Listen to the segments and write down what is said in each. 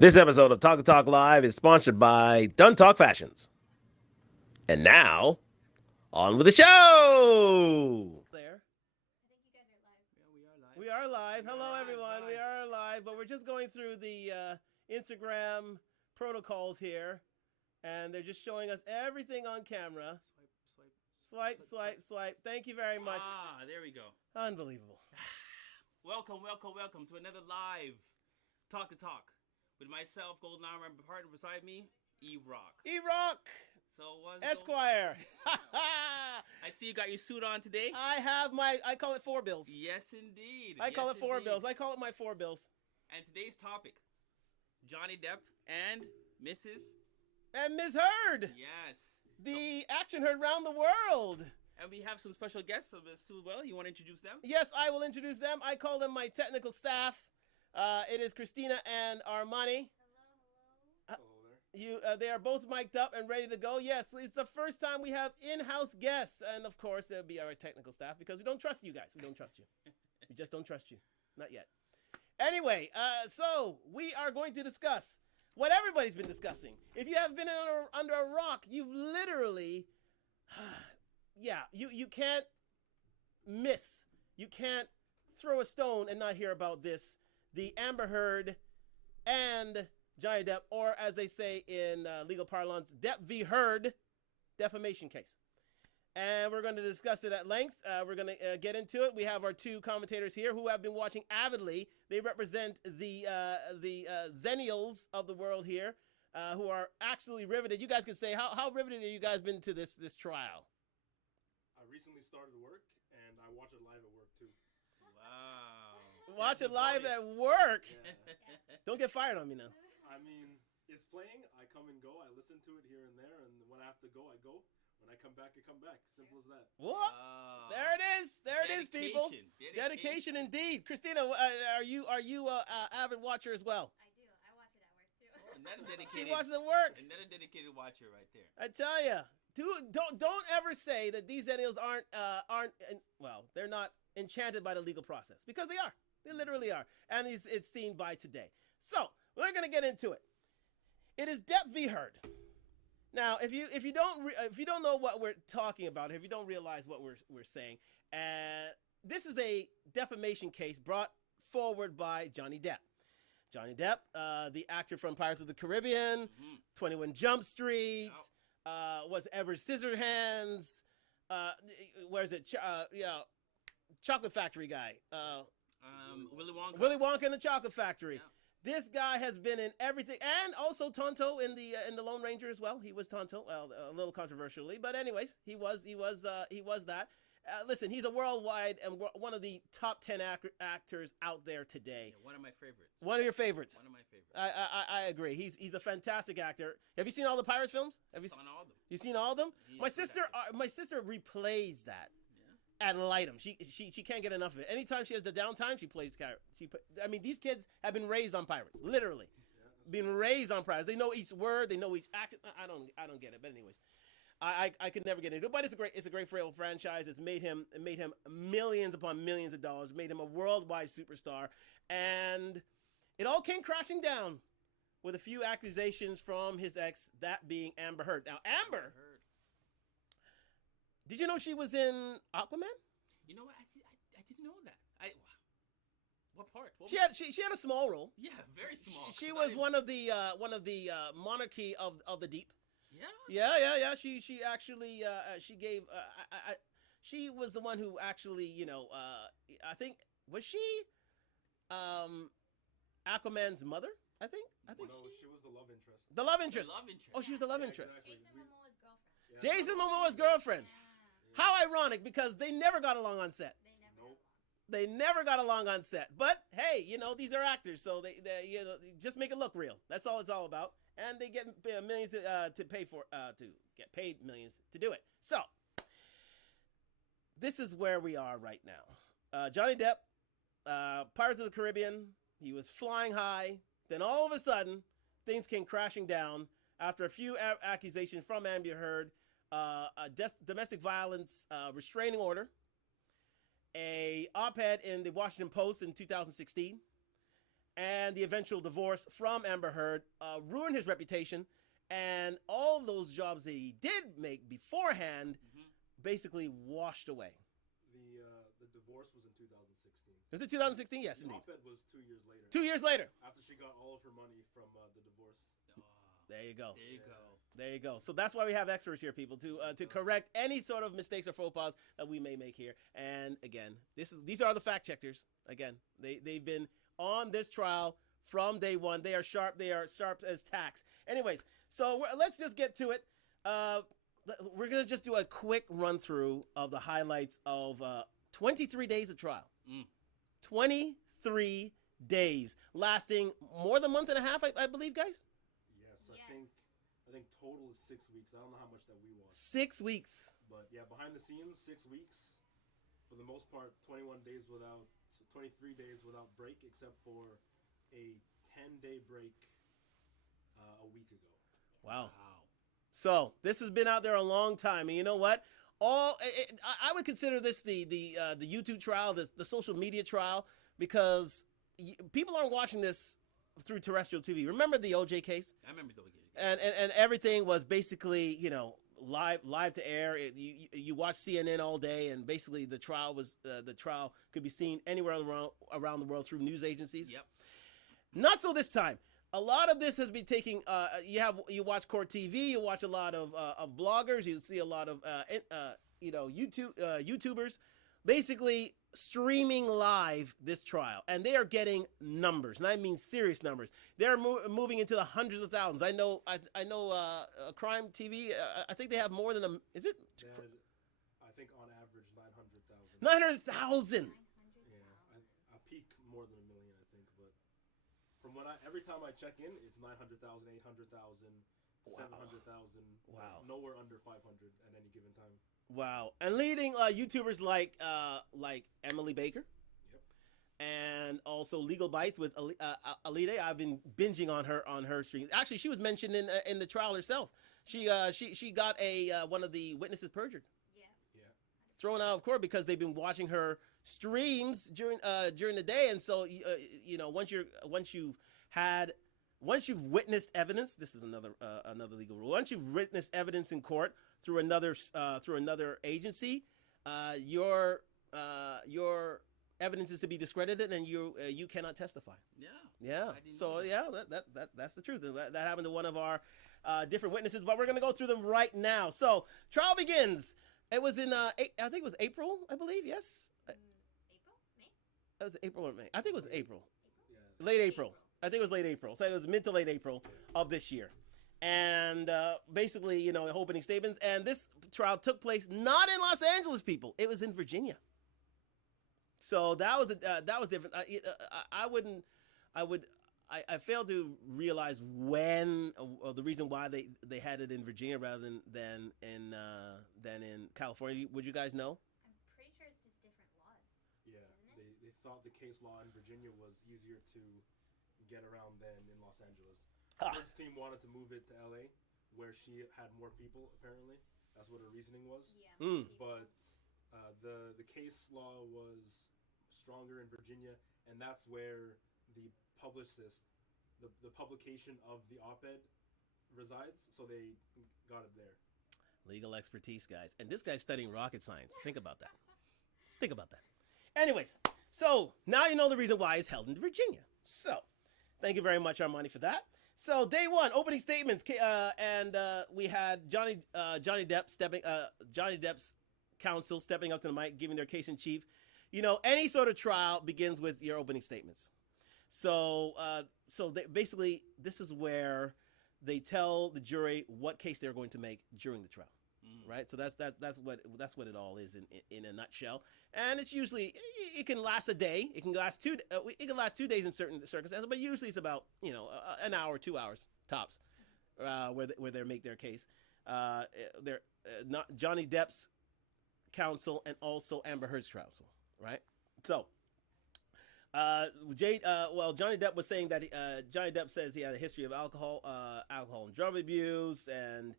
This episode of Talk to Talk Live is sponsored by Done Talk Fashions. And now, on with the show! There. We are live. Hello, everyone. We are live, but we're just going through the Instagram protocols here, and they're just showing us everything on camera. Swipe. Thank you very much. There we go. Unbelievable. Welcome to another live Talk to Talk with myself, Golden Armor, and partner beside me, E-Rock. E-Rock! So what's Esquire. I see you got your suit on today. I call it 4 bills. Yes, indeed. I call it 4 bills. I call it my 4 bills. And today's topic, Johnny Depp and Mrs. And Ms. Heard. Yes. The action heard round the world. And we have some special guests of us too. Well, you want to introduce them? Yes, I will introduce them. I call them my technical staff. It is Christina and Armani. Hello. They are both mic'd up and ready to go. Yes, it's the first time we have in-house guests, and of course they'll be our technical staff because we don't trust you guys. We don't trust you. We just don't trust you. Not yet. Anyway, so we are going to discuss what everybody's been discussing. If you have been under a rock, you've literally, you can't miss. You can't throw a stone and not hear about this. The Amber Heard and Johnny Depp, or as they say in legal parlance, Depp v. Heard defamation case. And we're going to discuss it at length. We're going to get into it. We have our two commentators here who have been watching avidly. They represent the Zennials of the world here, who are actually riveted. You guys can say, how riveted have you guys been to this trial? I recently started work, and I watch it live at work, too. Wow. Watch it live at work? Yeah. Don't get fired on me now. I mean, it's playing. I come and go. I listen to it here and there, and when I have to go, I go. When I come back, I come back. Simple as that. What? There it is. There it is, people. Dedication indeed. Christina, are you a avid watcher as well? I do. I watch it at work too. Another dedicated. She watches at work. Another dedicated watcher right there. I tell you, don't ever say that these Zennials aren't they're not enchanted by the legal process, because they are. They literally are, and it's seen by today. So we're gonna get into it. It is Depp v. Heard. Now, if you don't know what we're talking about, if you don't realize what we're saying, this is a defamation case brought forward by Johnny Depp. Johnny Depp, the actor from Pirates of the Caribbean, 21 Jump Street, was Edward Scissorhands, where's it? Chocolate Factory guy. Willy Wonka. Willy Wonka and the Chocolate Factory. Yeah. This guy has been in everything, and also Tonto in the Lone Ranger as well. He was Tonto, well, a little controversially, but anyways, he was that. Listen, he's a worldwide and one of the top 10 actors out there today. Yeah, one of my favorites. One of your favorites. One of my favorites. I agree. He's a fantastic actor. Have you seen all the Pirates films? Have you on all of them? You seen all of them? He is My a good sister replays that. Yeah. Ad litem. She can't get enough of it. Anytime she has the downtime, she plays character. I mean, these kids have been raised on pirates, literally, been raised on pirates. They know each word. They know each act. I don't get it. But anyways, I could never get into it. But it's a great frail franchise. It's made him millions upon millions of dollars. Made him a worldwide superstar, and it all came crashing down with a few accusations from his ex, that being Amber Heard. Now, Amber. Did you know she was in Aquaman? You know what? I didn't know that. What part? She had a small role. Yeah, very small. She was one of the monarchy of the deep. Yeah. Yeah. She actually she gave she was the one who actually I think was she Aquaman's mother. I think she was the love interest. The love interest. Oh, she was the love Yeah, interest. exactly. Jason Momoa's girlfriend. Jason Momoa's girlfriend. How ironic, because they never got along on set. Nope. They never got along on set. But hey, these are actors, so they just make it look real. That's all it's all about. And they get millions to pay for to get paid millions to do it. So this is where we are right now. Johnny Depp, Pirates of the Caribbean. He was flying high. Then all of a sudden, things came crashing down after a few accusations from Amber Heard. A domestic violence restraining order, a op-ed in the Washington Post in 2016, and the eventual divorce from Amber Heard ruined his reputation, and all those jobs that he did make beforehand basically washed away. The divorce was in 2016. Was it 2016? Yes, The indeed. op-ed was 2 years later. 2 years later. After she got all of her money from the divorce. There you go. There you go. There you go. So that's why we have experts here, people, to correct any sort of mistakes or faux pas that we may make here. And again, these are the fact checkers. Again, they've been on this trial from day one. They are sharp. They are sharp as tacks. Anyways, so let's just get to it. We're gonna just do a quick run through of the highlights of 23 days of trial. 23 days, lasting more than a month and a half, I believe, guys. Yes, I think total is 6 weeks. I don't know how much that we watched. 6 weeks. But yeah, behind the scenes, 6 weeks. For the most part, 23 days without break, except for a 10-day break a week ago. Wow. So this has been out there a long time, and you know what? I would consider this the YouTube trial, the social media trial, because people aren't watching this through terrestrial TV. Remember the OJ case? I remember the OJ case. And everything was basically, live to air. You watch CNN all day, and basically the trial could be seen anywhere around the world through news agencies. Yep. Not so this time. A lot of this has been taking. You watch Court TV. You watch a lot of bloggers. You see a lot of YouTubers, basically streaming live this trial, and they are getting numbers, and I mean serious numbers. They're moving into the hundreds of thousands. I know. Crime TV. I think they have more than Is it? I think on average 900,000. 900,000. Yeah, a peak more than 1 million, I think, but. From every time I check in, it's 900,000, 800,000, 700,000. Wow. Nowhere under 500 at any given time. Wow. And leading YouTubers like Emily Baker. Yep. And also Legal Bites with Alide. I've been binging on her streams. Actually, she was mentioned in the trial herself. She got one of the witnesses perjured. Yeah. Thrown out of court because they've been watching her streams during the day, and so once you've witnessed evidence, this is another legal rule. Once you've witnessed evidence in court through another agency, your evidence is to be discredited, and you cannot testify. Yeah. So yeah, that's the truth. That happened to one of our different witnesses, but we're gonna go through them right now. So trial begins. It was in I think it was April, I believe. Yes. April? May? It was April or May. I think it was April. Yeah. Late April. I think it was late April. So it was mid to late April of this year. And basically, opening statements. And this trial took place not in Los Angeles, people. It was in Virginia. So that was different. I failed to realize when or the reason why they had it in Virginia rather than in California. Would you guys know? I'm pretty sure it's just different laws. Yeah, they thought the case law in Virginia was easier to get around than in Los Angeles. This team wanted to move it to LA, where she had more people. Apparently, that's what her reasoning was. Yeah. But the case law was stronger in Virginia, and that's where the publication of the op-ed resides. So they got it there. Legal expertise, guys. And this guy's studying rocket science. Think about that. Anyways, so now you know the reason why it's held in Virginia. So, thank you very much, Armani, for that. So, day one, opening statements, and we had Johnny Depp's counsel stepping up to the mic, giving their case in chief. Any sort of trial begins with your opening statements. So, basically, this is where they tell the jury what case they're going to make during the trial. Right, so that's what it all is in a nutshell, and it's usually it can last a day, it can last 2 days in certain circumstances, but usually it's about an hour, 2 hours tops, where they make their case. They're not Johnny Depp's counsel and also Amber Heard's counsel, right? So, Johnny Depp was saying that Johnny Depp says he had a history of alcohol and drug abuse, and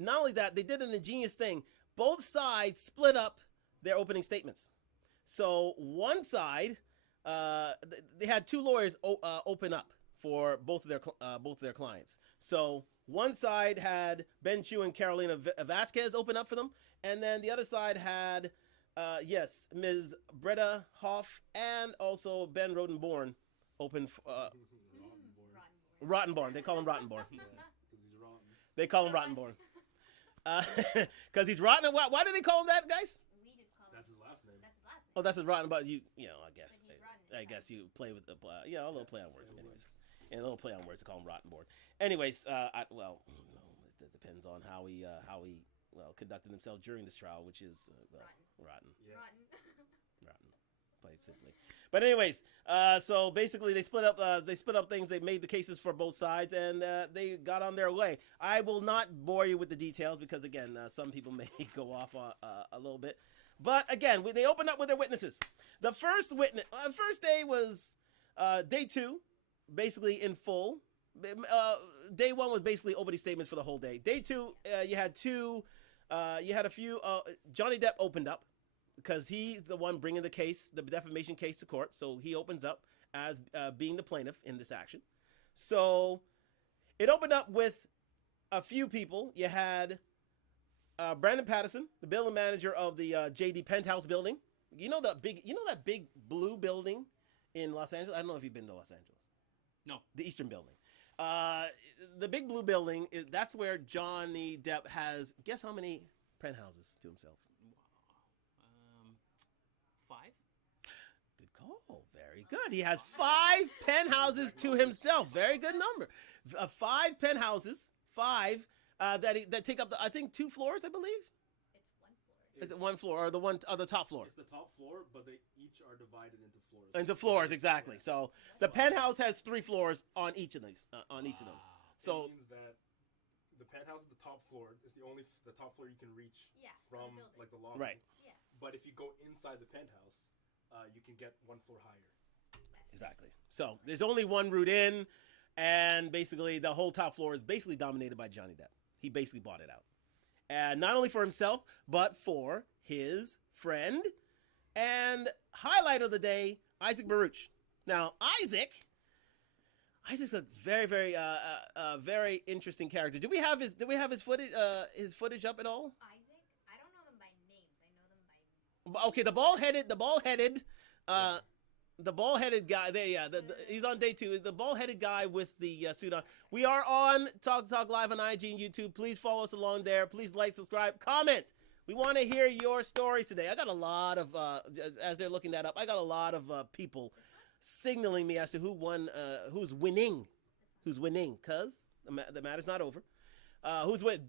not only that, they did an ingenious thing. Both sides split up their opening statements. So one side they had 2 lawyers open up for both of their clients. So one side had Ben Chu and Carolina Vasquez open up for them, and then the other side had Ms. Breda Hoff and also Ben Rodenborn open. Rottenborn. They call him Rottenborn. Yeah, because he's rotten. They call him Rottenborn. Because he's rotten. Why do they call him that, guys? We just call That's his last name. That's his last name. Oh, that's his rotten. But you know, I guess. But he's rotten. I guess you play with the a little play on words. Anyways, and a little play on words to call him Rottenborn. Anyways, it depends on how he conducted himself during this trial, which is rotten. Yeah. Rotten, played simply. But anyways, so basically they split up things. They made the cases for both sides, and they got on their way. I will not bore you with the details because again, some people may go off a little bit. But again, they opened up with their witnesses. The first day was day 2, basically in full. Day 1 was basically opening statements for the whole day. Day 2, you had a few. Johnny Depp opened up because he's the one bringing the defamation case to court. So he opens up as being the plaintiff in this action. So it opened up with a few people. You had Brandon Patterson, the building manager of the JD Penthouse building. You know that big blue building in Los Angeles? I don't know if you've been to Los Angeles. No. The Eastern building. The big blue building, that's where Johnny Depp has, guess how many penthouses to himself? 5? Good call. Very good. He has 5 penthouses to himself. Very good number. 5 penthouses. 5 that take up I think 2 floors, I believe. It's 1 floor. Is it 1 floor or the top floor? It's the top floor, but they each are divided into floors. Into floors, exactly. So the penthouse has 3 floors on each of these. On each of them. So it means that the penthouse at the top floor is the top floor you can reach from the like the lobby. right. Yeah. But if you go inside the penthouse, you can get 1 floor higher. Exactly. So there's only one route in, and basically the whole top floor is basically dominated by Johnny Depp. He basically bought it out. And not only for himself, but for his friend and highlight of the day, Isaac Baruch. Now, Isaac's a very, very, very interesting character. Do we have his footage up at all? Isaac? I don't know them by names. I know them by... Okay, the bald-headed guy. He's on day 2. The bald-headed guy with the suit on. We are on Talk Live on IG and YouTube. Please follow us along there. Please like, subscribe, comment. We want to hear your stories today. I got a lot of, as they're looking that up, I got a lot of people signaling me as to who's winning, because the matter's not over. Who's win?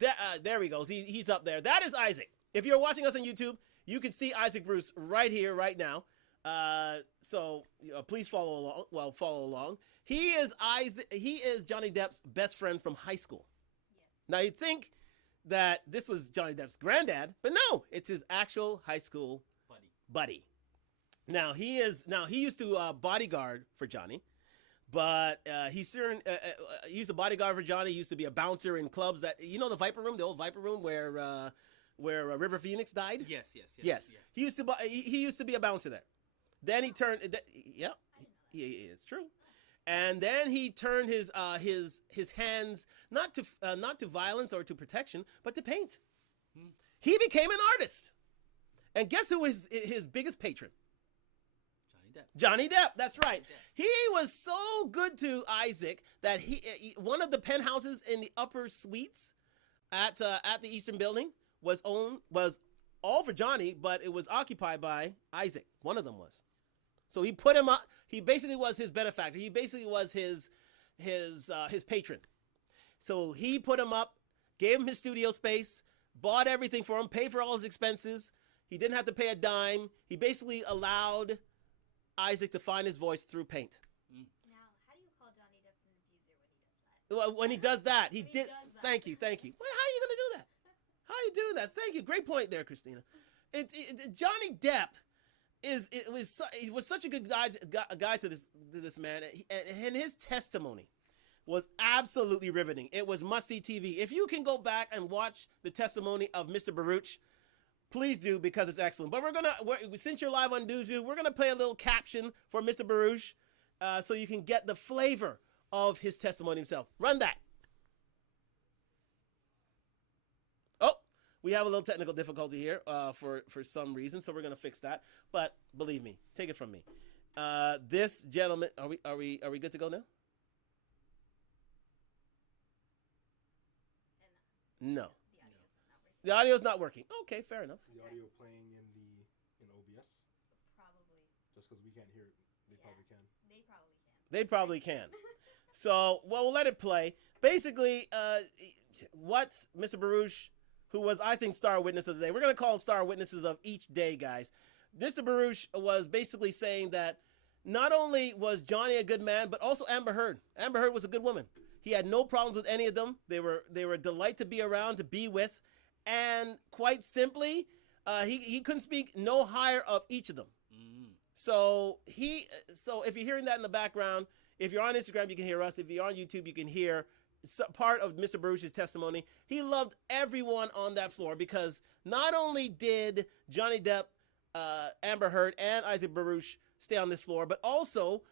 There he goes. He's up there. That is Isaac. If you're watching us on YouTube, you can see Isaac Bruce right here, right now. So please follow along. Well, follow along. He is Johnny Depp's best friend from high school. Yes. Now you'd think that this was Johnny Depp's granddad, but no, it's his actual high school buddy. Now he used to bodyguard for Johnny, but he used to bodyguard for Johnny. He used to be a bouncer in clubs that the Viper Room, the old Viper Room where River Phoenix died. Yes. Yes. He used to be a bouncer there. Then he turned. It's true. And then he turned his hands not to violence or to protection, but to paint. He became an artist. And guess who is his biggest patron? Johnny Depp. That's right. He was so good to Isaac that one of the penthouses in the upper suites at the Eastern Building was all for Johnny, but it was occupied by Isaac. One of them was. So he put him up. He basically was his benefactor. He basically was his patron. So he put him up, gave him his studio space, bought everything for him, paid for all his expenses. He didn't have to pay a dime. He basically allowed Isaac to find his voice through paint. Now, how do you call Johnny Depp an abuser When he does that, he did. does that. Thank you. Well, how are you going to do that? How you do that? Thank you. Great point there, Christina. Johnny Depp was such a good guy to this man, and his testimony was absolutely riveting. It was must-see TV. If you can go back and watch the testimony of Mr. Baruch, Please do, because it's excellent. But since you're live on Doojoo, we're gonna play a little caption for Mr. Baruch, so you can get the flavor of his testimony himself. Run that. Oh, we have a little technical difficulty here for some reason, so we're gonna fix that. But believe me, take it from me. This gentleman, are we good to go now? No. The audio's not working. Okay, fair enough. The audio playing in OBS? Probably. Just because we can't hear it, they probably can. They probably can. So, well, we'll let it play. Basically, what Mr. Baruch, who was, I think, star witness of the day. We're going to call them star witnesses of each day, guys. Mr. Baruch was basically saying that not only was Johnny a good man, but also Amber Heard. Amber Heard was a good woman. He had no problems with any of them. They were a delight to be around, to be with. And quite simply, he couldn't speak no higher of each of them. So if you're hearing that in the background, if you're on Instagram, you can hear us. If you're on YouTube, you can hear part of Mr. Baruch's testimony. He loved everyone on that floor because not only did Johnny Depp, Amber Heard, and Isaac Baruch stay on this floor, but also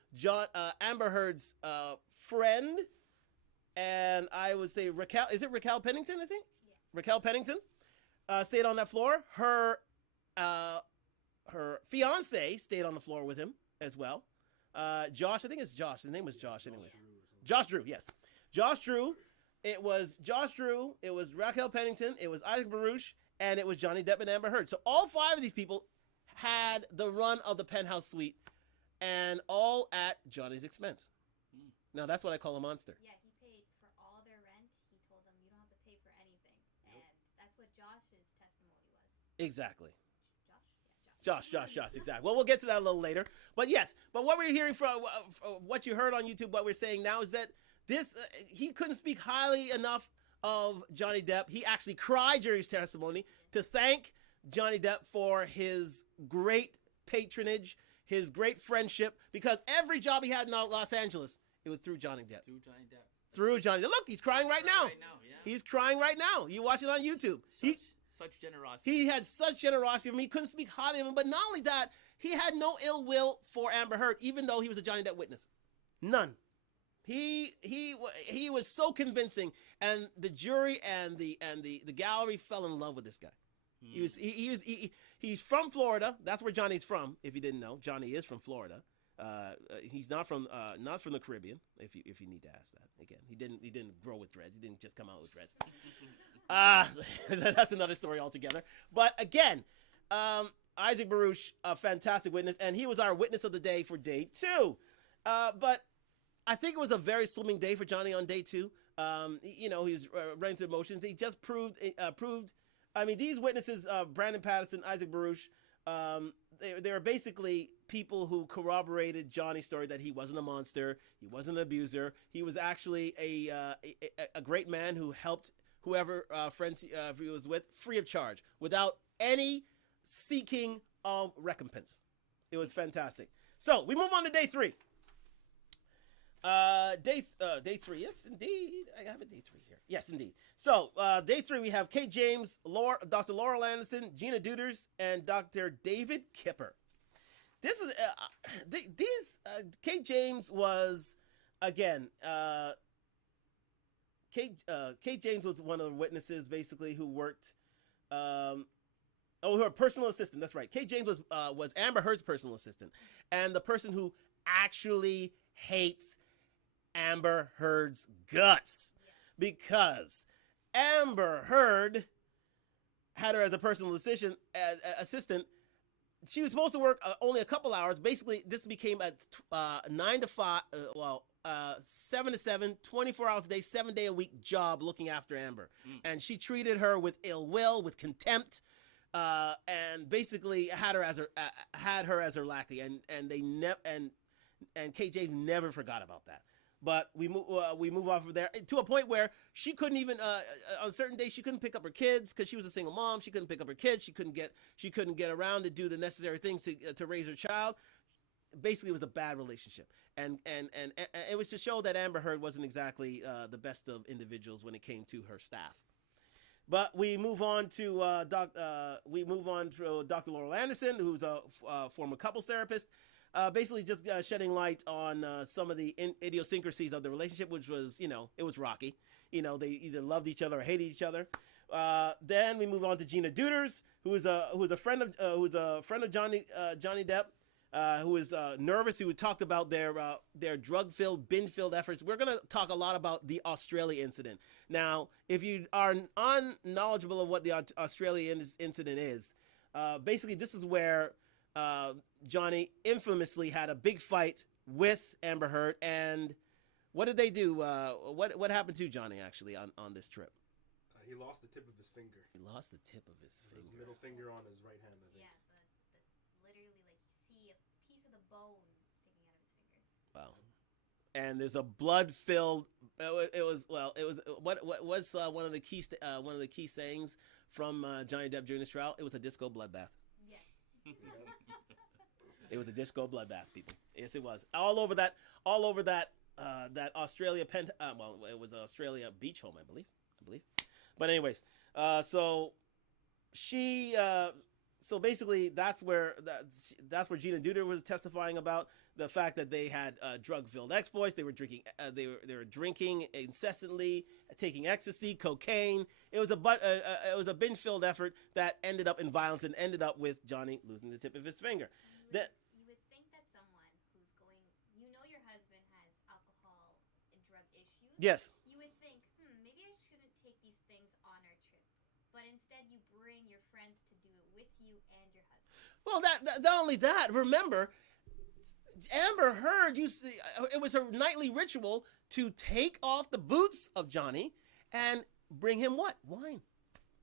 Amber Heard's friend, and I would say Raquel. Is it Raquel Pennington? Is it? Raquel Pennington stayed on that floor. Her fiance stayed on the floor with him as well. Josh, I think it's Josh. His name was Josh anyway. Josh Drew, yes. Josh Drew. It was Josh Drew. It was Raquel Pennington. It was Isaac Baruch. And it was Johnny Depp and Amber Heard. So all five of these people had the run of the penthouse suite, and all at Johnny's expense. Now, that's what I call a monster. Yeah, he paid for all their rent. He told them, you don't have to pay for anything. And that's what Josh's testimony was. Exactly. Josh, exactly. Well, we'll get to that a little later. But yes, but what we're hearing from what you heard on YouTube, what we're saying now is that he couldn't speak highly enough of Johnny Depp. He actually cried during his testimony to thank Johnny Depp for his great patronage, his great friendship, because every job he had in Los Angeles, it was through Johnny Depp. Through Johnny Depp. Look, he's crying right now. He's crying right now. You watch it on YouTube. Such generosity. He had such generosity of him. He couldn't speak highly of him. But not only that, he had no ill will for Amber Heard, even though he was a Johnny Depp witness. None. He was so convincing, and the jury and the gallery fell in love with this guy. He's from Florida. That's where Johnny's from. If you didn't know, Johnny is from Florida. He's not from the Caribbean. If you need to ask that again, he didn't grow with dreads. He didn't just come out with dreads. That's another story altogether. But again, Isaac Baruch, a fantastic witness, and he was our witness of the day for day 2. But I think it was a very swimming day for Johnny on day 2. He was running through emotions. He just proved. I mean, these witnesses, Brandon Patterson, Isaac Baruch, they were basically people who corroborated Johnny's story that he wasn't a monster, he wasn't an abuser, he was actually a great man who helped whoever friends he was with free of charge, without any seeking of recompense. It was fantastic. So we move on to day 3. Day 3, yes, indeed. I have a day 3 here. Yes, indeed. So, day 3, we have Kate James, Dr. Laurel Anderson, Gina Duders, and Dr. David Kipper. This is, Kate James was, again, Kate James was one of the witnesses, basically, who worked, her personal assistant, that's right. Kate James was Amber Heard's personal assistant, and the person who actually hates Amber Heard's guts, because Amber Heard had her as a personal assistant. She was supposed to work only a couple hours. Basically, this became a 9 to 5, 7 to 7, 24 hours a day, 7 day a week job looking after Amber. And she treated her with ill will, with contempt, and basically had her as her lackey. And Kate James never forgot about that. But we move on from there to a point where she couldn't even on certain days she couldn't pick up her kids because she was a single mom. She couldn't pick up her kids. She couldn't get around to do the necessary things to raise her child. Basically, it was a bad relationship, and it was to show that Amber Heard wasn't exactly the best of individuals when it came to her staff. But we move on to Dr. Laurel Anderson, who's a former couples therapist, basically just shedding light on some of the idiosyncrasies of the relationship, which was, it was rocky. They either loved each other or hated each other. Then we move on to Gina Duders, who is a friend of Johnny Depp. Who is nervous, who talked about their drug-filled, binge-filled efforts. We're going to talk a lot about the Australia incident. Now, if you are unknowledgeable of what the Australia incident is, basically this is where Johnny infamously had a big fight with Amber Heard. And what did they do? What happened to Johnny, actually, on this trip? He lost the tip of his finger. He lost the tip of his finger. His middle finger on his right hand, I think. Yeah, the literally, like, see a piece of the bone sticking out of his finger. Wow. And there's a blood-filled. It was what was one of the key sayings from Johnny Depp during this trial? It was a disco bloodbath. Yes. It was a disco bloodbath, people. Yes, it was. All over that that Australia it was Australia beach home, I believe. But anyways, so basically that's where Gina Duder was testifying about the fact that they had drug-filled exploits. They were drinking. They were drinking incessantly, taking ecstasy, cocaine. It was a binge-filled effort that ended up in violence and ended up with Johnny losing the tip of his finger. You would think that someone who's going, your husband has alcohol and drug issues. Yes. You would think, maybe I shouldn't take these things on our trip. But instead, you bring your friends to do it with you and your husband. Well, not only that. Remember, Amber Heard it was a nightly ritual to take off the boots of Johnny and bring him what? Wine.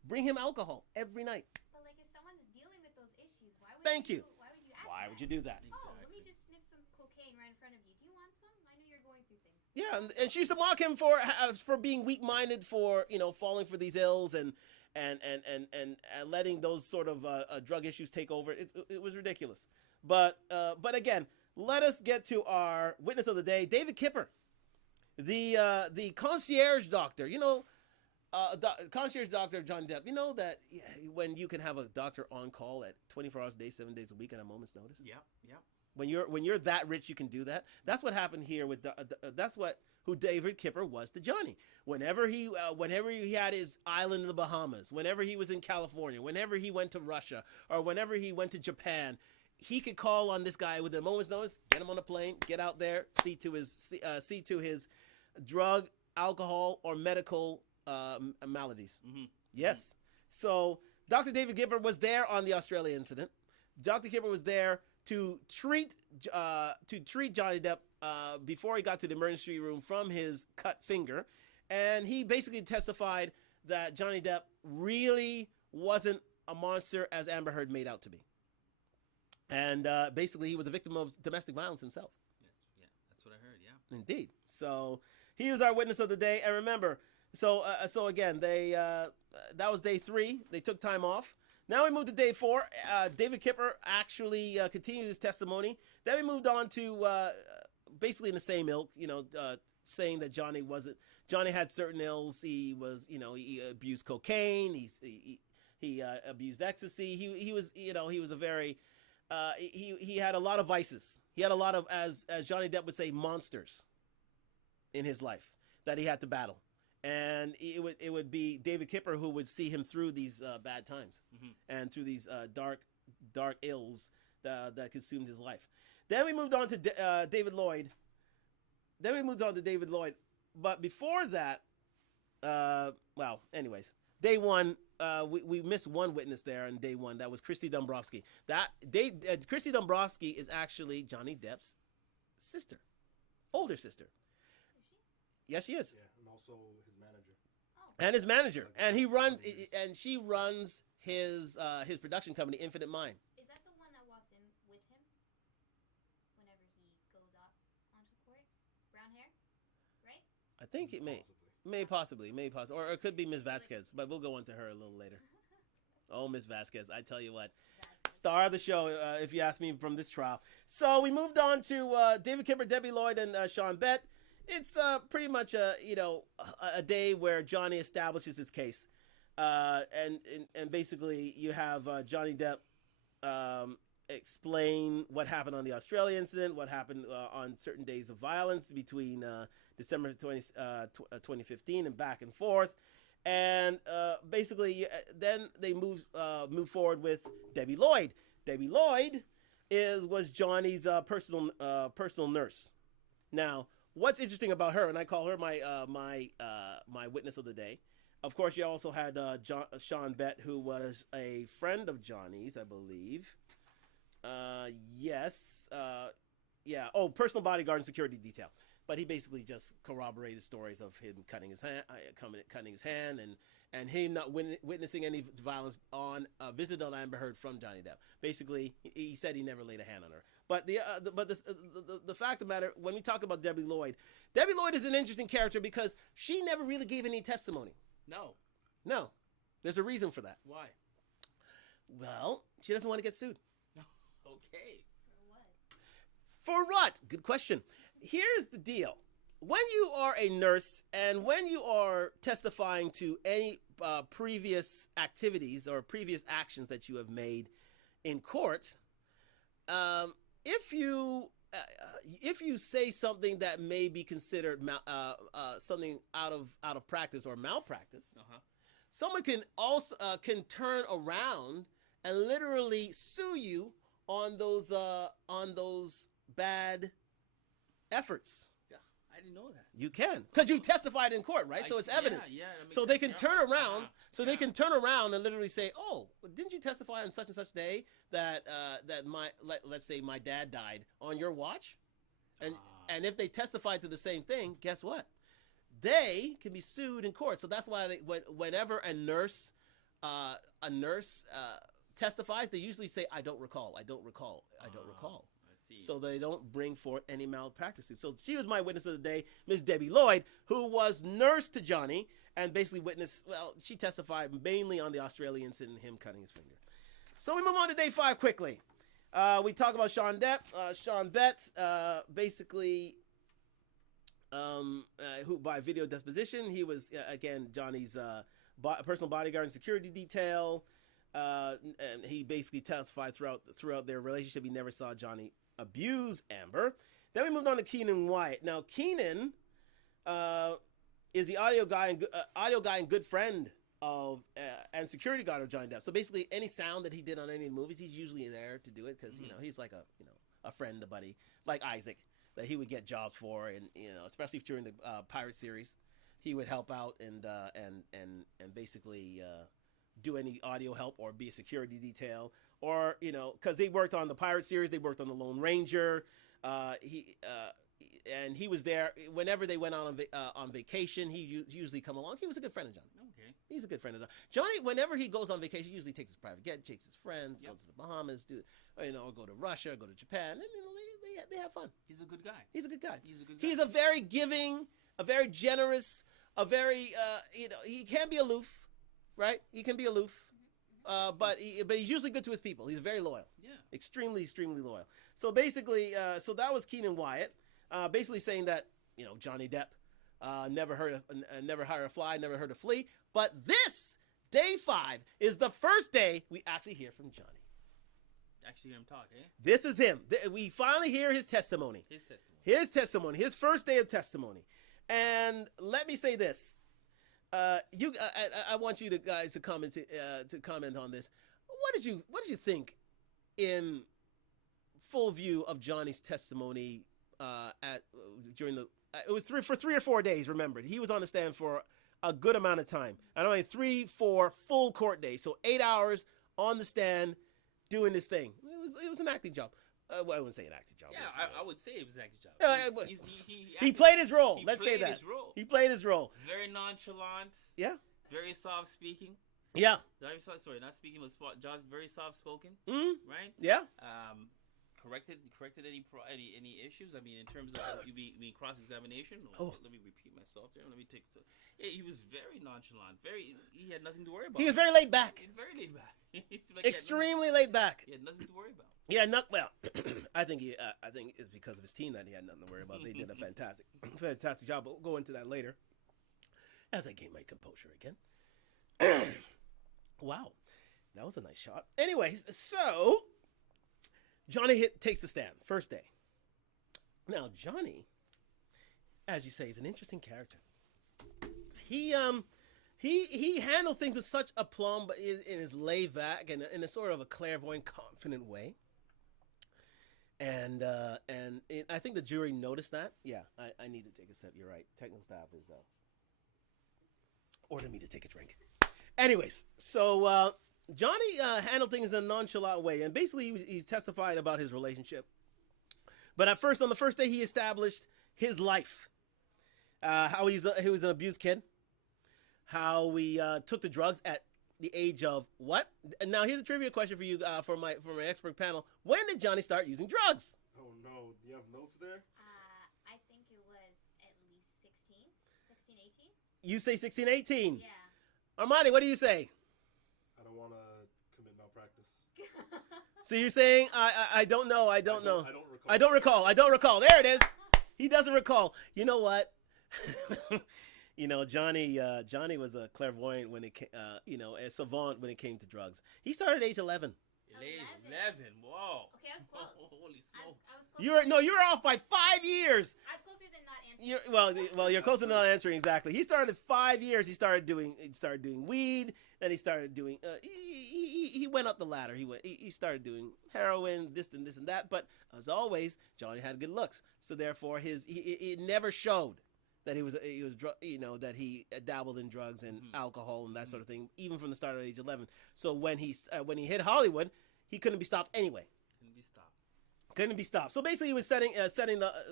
Bring him alcohol every night. But like, if someone's dealing with those issues, why would Thank you. Why would you do that? Oh, let me just sniff some cocaine right in front of you. Do you want some? I know you're going through things. Yeah, and she used to mock him for being weak-minded, for falling for these ills and letting those sort of drug issues take over. It was ridiculous. But again, let us get to our witness of the day, David Kipper, the concierge doctor. Concierge doctor of Johnny Depp. You know that when you can have a doctor on call at 24 hours a day, 7 days a week at a moment's notice. Yep. When you're that rich, you can do that. That's what happened here with who David Kipper was to Johnny. Whenever he had his island in the Bahamas, whenever he was in California, whenever he went to Russia, or whenever he went to Japan, he could call on this guy with a moment's notice, get him on a plane, get out there, see to his drug, alcohol, or medical maladies. Mm-hmm. Yes. So Dr. David Kipper was there on the Australia incident. Dr. Kipper was there to treat Johnny Depp before he got to the emergency room from his cut finger, and he basically testified that Johnny Depp really wasn't a monster as Amber Heard made out to be, and basically he was a victim of domestic violence himself. Yes, yeah, that's what I heard. Yeah, indeed. So he was our witness of the day, and remember, so again, that was day 3. They took time off. Now we moved to day 4. David Kipper actually continued his testimony. Then we moved on to basically in the same ilk, saying that Johnny had certain ills. He was, he abused cocaine. He abused ecstasy. He was a very, he had a lot of vices. He had a lot of, as Johnny Depp would say, monsters in his life that he had to battle. And it would be David Kipper who would see him through these bad times, mm-hmm. and through these dark ills that consumed his life. Then we moved on to David Lloyd. But before that, anyways, day 1, we missed one witness there on day 1. That was Christy Dombrowski. Christy Dombrowski is actually Johnny Depp's sister, older sister. Yes, she is. Yeah, and also his manager. Oh. And his manager, and she runs his production company, Infinite Mind. Is that the one that walks in with him whenever he goes up onto court? Brown hair, right? I think it may possibly, or it could be Miss Vasquez, but we'll go into her a little later. Oh, Miss Vasquez, I tell you what, star of the show, if you ask me, from this trial. So we moved on to David Kipper, Debbie Lloyd, and Shaun Depp. It's pretty much a day where Johnny establishes his case. And basically you have Johnny Depp explain what happened on the Australia incident, what happened on certain days of violence between December 2015 and back and forth. And basically, then they move forward with Debbie Lloyd. Debbie Lloyd was Johnny's personal nurse. Now, what's interesting about her, and I call her my witness of the day. Of course, you also had Shaun Depp, who was a friend of Johnny's, I believe. Yes. Yeah. Oh, personal bodyguard and security detail. But he basically just corroborated stories of him cutting his hand, and him not witnessing any violence on a visit on Amber Heard from Johnny Depp. Basically, he said he never laid a hand on her. But the fact of the matter, when we talk about Debbie Lloyd is an interesting character because she never really gave any testimony. No. There's a reason for that. Why? Well, she doesn't want to get sued. Okay. For what? For what? Good question. Here's the deal. When you are a nurse and when you are testifying to any previous activities or previous actions that you have made in court, if you say something that may be considered something out of practice or malpractice, someone can also can turn around and literally sue you on those bad efforts. Yeah, I didn't know that. You can, because you testified in court, right? So it's evidence. Yeah, so they can turn around. They can turn around and literally say, "Oh, didn't you testify on such and such day that let's say my dad died on your watch?" And if they testify to the same thing, guess what? They can be sued in court. So that's why whenever a nurse testifies, they usually say, "I don't recall. I don't recall. I don't recall." I see. So they don't bring forth any malpractice. So she was my witness of the day, Miss Debbie Lloyd, who was nurse to Johnny and basically witnessed. Well, she testified mainly on the Australian incident and him cutting his finger. So we move on to day 5 quickly. We talk about Shaun Depp. Shaun Depp, basically, who by video deposition, he was again Johnny's personal bodyguard and security detail. And he basically testified throughout their relationship. He never saw Johnny abuse Amber. Then we moved on to Keenan Wyatt. Now Keenan is the audio guy and good friend of and security guard of Johnny Depp. So basically, any sound that he did on any of the movies, he's usually there to do it because he's like a friend, a buddy, like Isaac that he would get jobs for, and especially during the Pirate series, he would help out and basically. Do any audio help or be a security detail, or because they worked on the Pirate series, they worked on the Lone Ranger. He was there whenever they went on vacation. He usually come along. He was a good friend of Johnny. Okay. He's a good friend of Johnny. Whenever he goes on vacation, he usually takes his private jet, takes his friends, goes to the Bahamas, or go to Russia, go to Japan, and they have fun. He's a good guy. He's a good guy. He's a very giving, a very generous, a very he can be aloof. Right? He can be aloof, but he's usually good to his people. He's very loyal. Yeah. Extremely, extremely loyal. So basically, so that was Keenan Wyatt, basically saying that Johnny Depp never hired a fly, never heard a flea. But this day 5 is the first day we actually hear from Johnny. Actually hear him talk, eh? This is him. We finally hear his testimony. His first day of testimony. And let me say this. I want you guys to comment on this. What did you think in full view of Johnny's testimony during it was 3 or 4 days. Remember, he was on the stand for a good amount of time. I don't know, 3-4 full court days, so 8 hours on the stand doing this thing. It was an acting job. Well, I wouldn't say an acting job. Yeah, I would say it was an acting job. He played his role. Let's say that. He played his role. Very nonchalant. Yeah. Very soft speaking. Yeah. Sorry, not speaking, but very soft spoken. Mm-hmm. Right. Yeah. Corrected any issues. I mean, in terms of you mean cross examination. Let me repeat myself there. Let me take. He was very nonchalant. He had nothing to worry about. He was very laid back. Very laid back. Extremely laid back. He had nothing to worry about. Yeah, I think it's because of his team that he had nothing to worry about. They did a fantastic job. We'll go into that later as I gain my composure again. Wow, that was a nice shot. Anyways, so Johnny takes the stand first day. Now Johnny, as you say, is an interesting character. He handled things with such aplomb, but in his laid back and in a sort of a clairvoyant, confident way. And I think the jury noticed that. Yeah, I need to take a sip. You're right. Technical staff is ordered me to take a drink. Anyways, so Johnny handled things in a nonchalant way, and basically he testified about his relationship. But on the first day, he established his life, how he was an abused kid, how we took the drugs at the age of what? Now here's a trivia question for you, for my expert panel. When did Johnny start using drugs? Oh no, do you have notes there? I think it was at least 16, 18. You say 16, 18. Yeah. Armani, what do you say? I don't want to commit malpractice. So you're saying I don't know. I don't know. I don't recall. I don't recall. There it is. He doesn't recall. You know what? Johnny was a clairvoyant when it came, a savant when it came to drugs. He started at age 11. 11. Whoa. Okay, I was close. Holy smokes. I was close. You're off by 5 years. I was closer than not answering. You're close to not answering exactly. He started at 5 years. He started doing weed. Then he started doing. He went up the ladder. He started doing heroin, this and that. But as always, Johnny had good looks. So therefore, it never showed that that he dabbled in drugs and alcohol and that sort of thing, even from the start of age 11. So when he hit Hollywood, he couldn't be stopped anyway. Couldn't be stopped. So basically, he was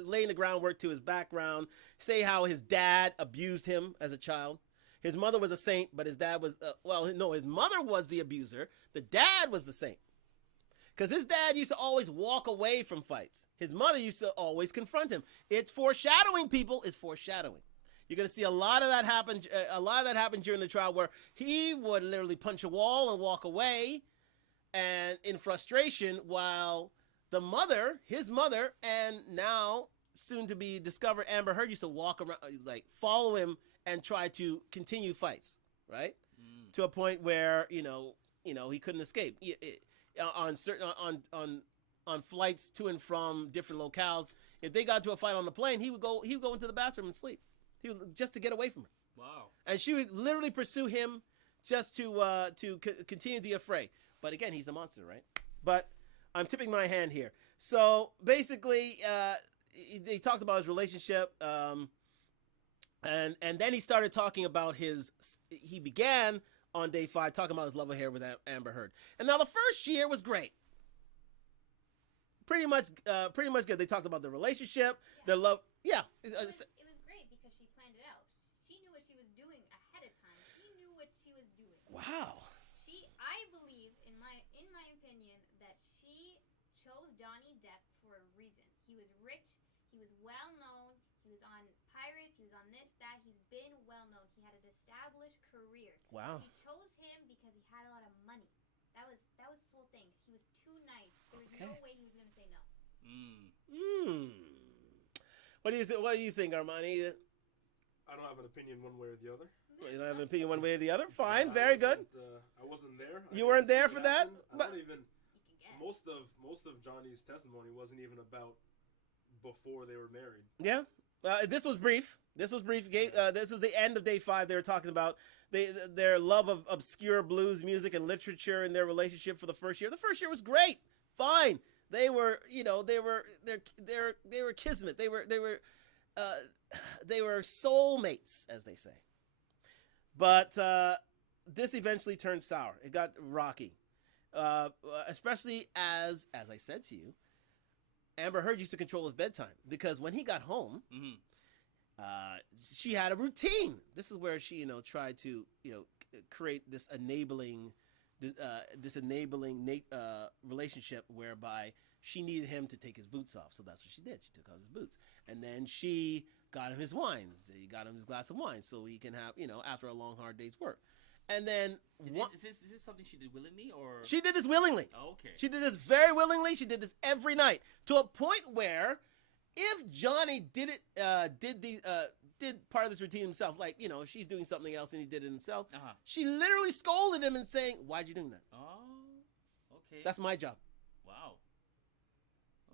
laying the groundwork to his background. Say how his dad abused him as a child. His mother was a saint, but his dad was his mother was the abuser. The dad was the saint. Because his dad used to always walk away from fights. His mother used to always confront him. It's foreshadowing, people. It's foreshadowing. You're going to see a lot of that happen. A lot of that happened during the trial, where he would literally punch a wall and walk away, and in frustration, while his mother, and now soon to be discovered Amber Heard, used to walk around, like follow him and try to continue fights, right? To a point where he couldn't escape. On flights to and from different locales, if they got to a fight on the plane, he would go into the bathroom and sleep. Just to get away from her. Wow. And she would literally pursue him just to continue the affray. But again, he's a monster, right? But I'm tipping my hand here. So basically, they talked about his relationship, and then he started talking about he began on day 5 talking about his love affair with Amber Heard. And now the first year was great. Pretty much good. They talked about the relationship, their love. Yeah. It was great because she planned it out. She knew what she was doing ahead of time. She knew what she was doing. Wow. I believe, in my opinion, that she chose Johnny Depp for a reason. He was rich. He was well known. He was on Pirates. He was on this, that. He's been well known. He had an established career. Wow. She chose him because he had a lot of money. That was his whole thing. He was too nice. There was no way he was going to say no. What do you think, Armani? I don't have an opinion one way or the other. You don't have an opinion one way or the other? Fine, very good. I wasn't there. You weren't there for that? But most of Johnny's testimony wasn't even about before they were married. Yeah. This was brief. This is the end of day 5. They were talking about their love of obscure blues music and literature in their relationship for the first year. The first year was great. Fine. They were kismet. They were soulmates, as they say. But this eventually turned sour. It got rocky, especially as I said to you, Amber Heard used to control his bedtime, because when he got home, she had a routine. This is where she, tried to, create this enabling relationship whereby she needed him to take his boots off. So that's what she did. She took off his boots, and then she got him his wine. He got him his glass of wine so he can have, after a long, hard day's work. And then is this something she did willingly, or she did this willingly? Oh, okay. She did this very willingly. She did this every night, to a point where if Johnny did part of this routine himself, like, you know, if she's doing something else and he did it himself, Uh-huh. she literally scolded him and saying, "Why'd you doing that?" Oh, okay. That's my job. Wow.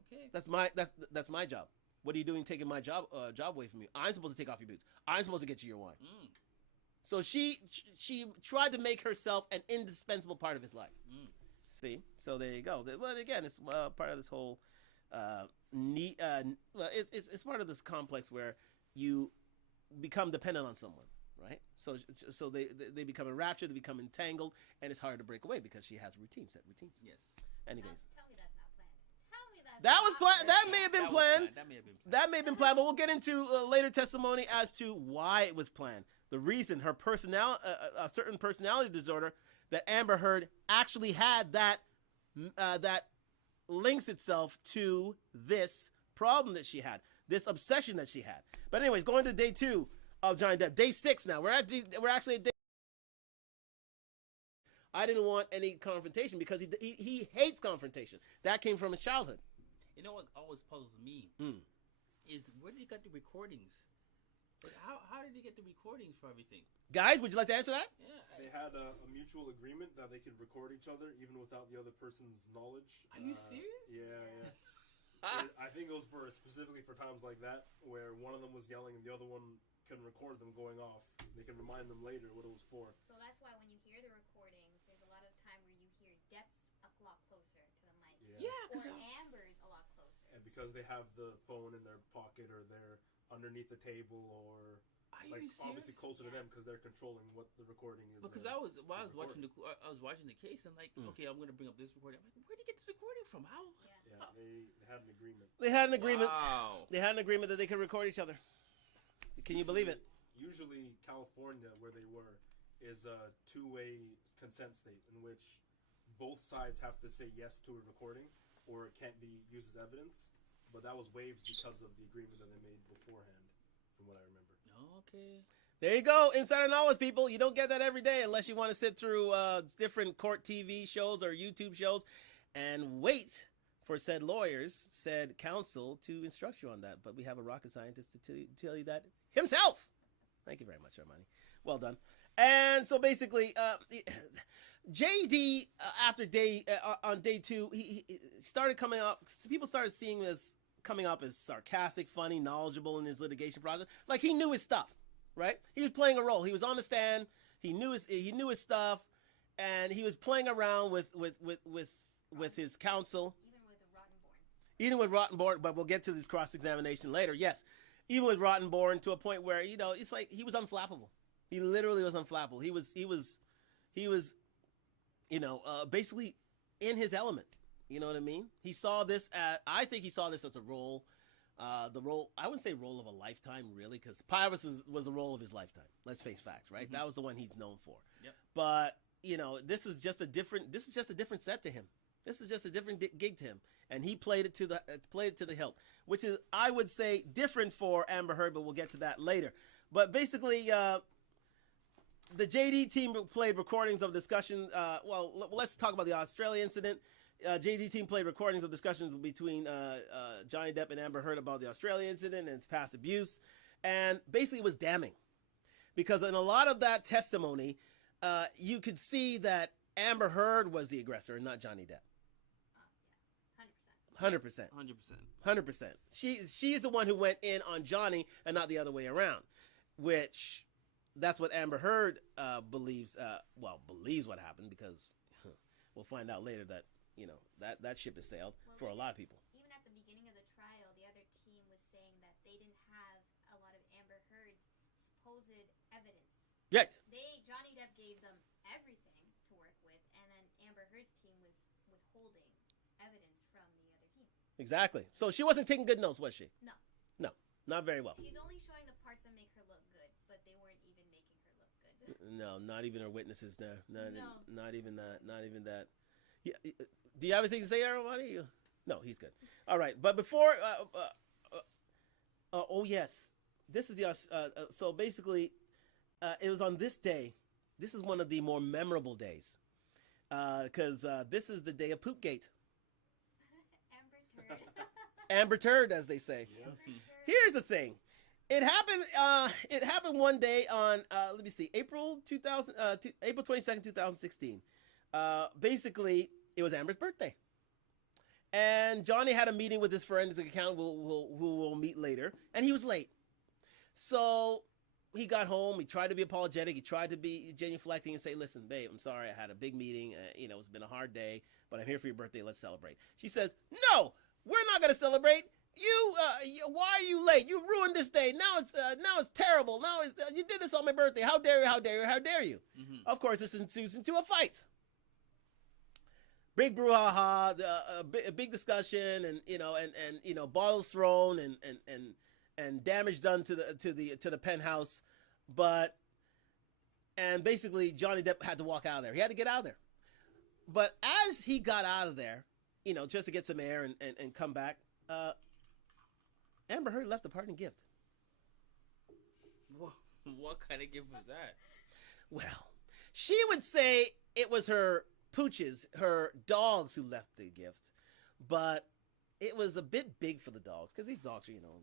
Okay. That's my job. What are you doing taking my job away from me? I'm supposed to take off your boots. I'm supposed to get you your wine. Mm. So she tried to make herself an indispensable part of his life. Mm. See? So there you go. Well, again, it's part of this whole it's part of this complex where you become dependent on someone, right? So they become enraptured, they become entangled, and it's hard to break away because she has set routines. Yes. Anyways. Tell me that's not planned. Tell me that's That was not planned. That may have been planned. That may have been planned. That may have been planned, but we'll get into later testimony as to why it was planned. The reason, her a certain personality disorder that Amber Heard actually had that links itself to this problem that she had, this obsession that she had. But anyways, going to day 2 of Johnny Depp, day 6 now. We're actually at day. I didn't want any confrontation because he hates confrontation. That came from his childhood. You know what always puzzles me is where did he get the recordings? Like how did he get the recordings for everything? Guys, would you like to answer that? Yeah. They had a mutual agreement that they could record each other even without the other person's knowledge. Are you serious? Yeah. I think it was specifically for times like that where one of them was yelling and the other one can record them going off. They can remind them later what it was for. So that's why when you hear the recordings, there's a lot of time where you hear Depp's a lot closer to the mic. Yeah, or Amber's a lot closer. And because they have the phone in their pocket or they're underneath the table or obviously closer to them because they're controlling what the recording is. Because I was watching the case and like, okay, I'm gonna bring up this recording. I'm like, where did he get this recording from? How? Yeah, they had an agreement. They had an agreement. Wow. They had an agreement that they could record each other. Can you believe it? Usually, California, where they were, is a two-way consent state in which both sides have to say yes to a recording, or it can't be used as evidence. But that was waived because of the agreement that they made beforehand, from what I remember. Okay. There you go, insider knowledge, people. You don't get that every day unless you want to sit through different court TV shows or YouTube shows and wait for said lawyers, said counsel to instruct you on that. But we have a rocket scientist to tell you that himself. Thank you very much, Armani. Well done. And so basically, JD on day 2, he started coming up. People started seeing him as coming up as sarcastic, funny, knowledgeable in his litigation process. Like he knew his stuff, right? He was playing a role. He was on the stand. He knew his stuff, and he was playing around with his counsel. Even with Rottenborn, but we'll get to this cross-examination later. Yes, even with Rottenborn to a point where it's like he was unflappable. He literally was unflappable. He was basically in his element. You know what I mean? He saw this I think he saw this as a role, the role, I wouldn't say role of a lifetime really, because Pirates was a role of his lifetime. Let's face facts, right? Mm-hmm. That was the one he's known for. Yep. But, this is just a different set to him. This is just a different gig to him. And he played it to the hilt, which is, I would say, different for Amber Heard, but we'll get to that later. But basically, the JD team played recordings of discussion. Let's talk about the Australia incident. JD team played recordings of discussions between Johnny Depp and Amber Heard about the Australia incident and its past abuse. And basically it was damning. Because in a lot of that testimony, you could see that Amber Heard was the aggressor and not Johnny Depp. 100%. 100%. She's the one who went in on Johnny and not the other way around. Which, that's what Amber Heard believes what happened, because we'll find out later that that ship has sailed for a lot of people. Even at the beginning of the trial, the other team was saying that they didn't have a lot of Amber Heard's supposed evidence. Right. Johnny Depp gave them everything to work with, and then Amber Heard's team was withholding evidence from the other team. Exactly. So she wasn't taking good notes, was she? No. No, not very well. She's only showing the parts that make her look good, but they weren't even making her look good. No, not even her witnesses there. No. Not even that. Not even that. Yeah. Do you have anything to say, Armani? No, he's good. All right, but before, oh yes, this is the so basically, it was on this day. This is one of the more memorable days, because this is the day of Poopgate. Amber Turd. Amber Turd, as they say. Yeah. Here's the thing. It happened. It happened one day on. Let me see. April 22nd, 2016. Basically, it was Amber's birthday, and Johnny had a meeting with his forensic accountant, who we'll meet later, and he was late. So he got home. He tried to be apologetic. He tried to be genuflecting and say, "Listen, babe, I'm sorry. I had a big meeting. It's been a hard day, but I'm here for your birthday. Let's celebrate." She says, "No, we're not going to celebrate. Why are you late? You ruined this day. Now it's terrible. You did this on my birthday. How dare you? How dare you? How dare you?" Mm-hmm. Of course, this ensues into a fight. Big brouhaha, a big discussion, and bottles thrown and damage done to the penthouse, and basically Johnny Depp had to walk out of there. He had to get out of there. But as he got out of there, just to get some air and come back, Amber Heard left a parting gift. What kind of gift was that? Well, she would say it was her pooches, her dogs, who left the gift, but it was a bit big for the dogs because these dogs are, little,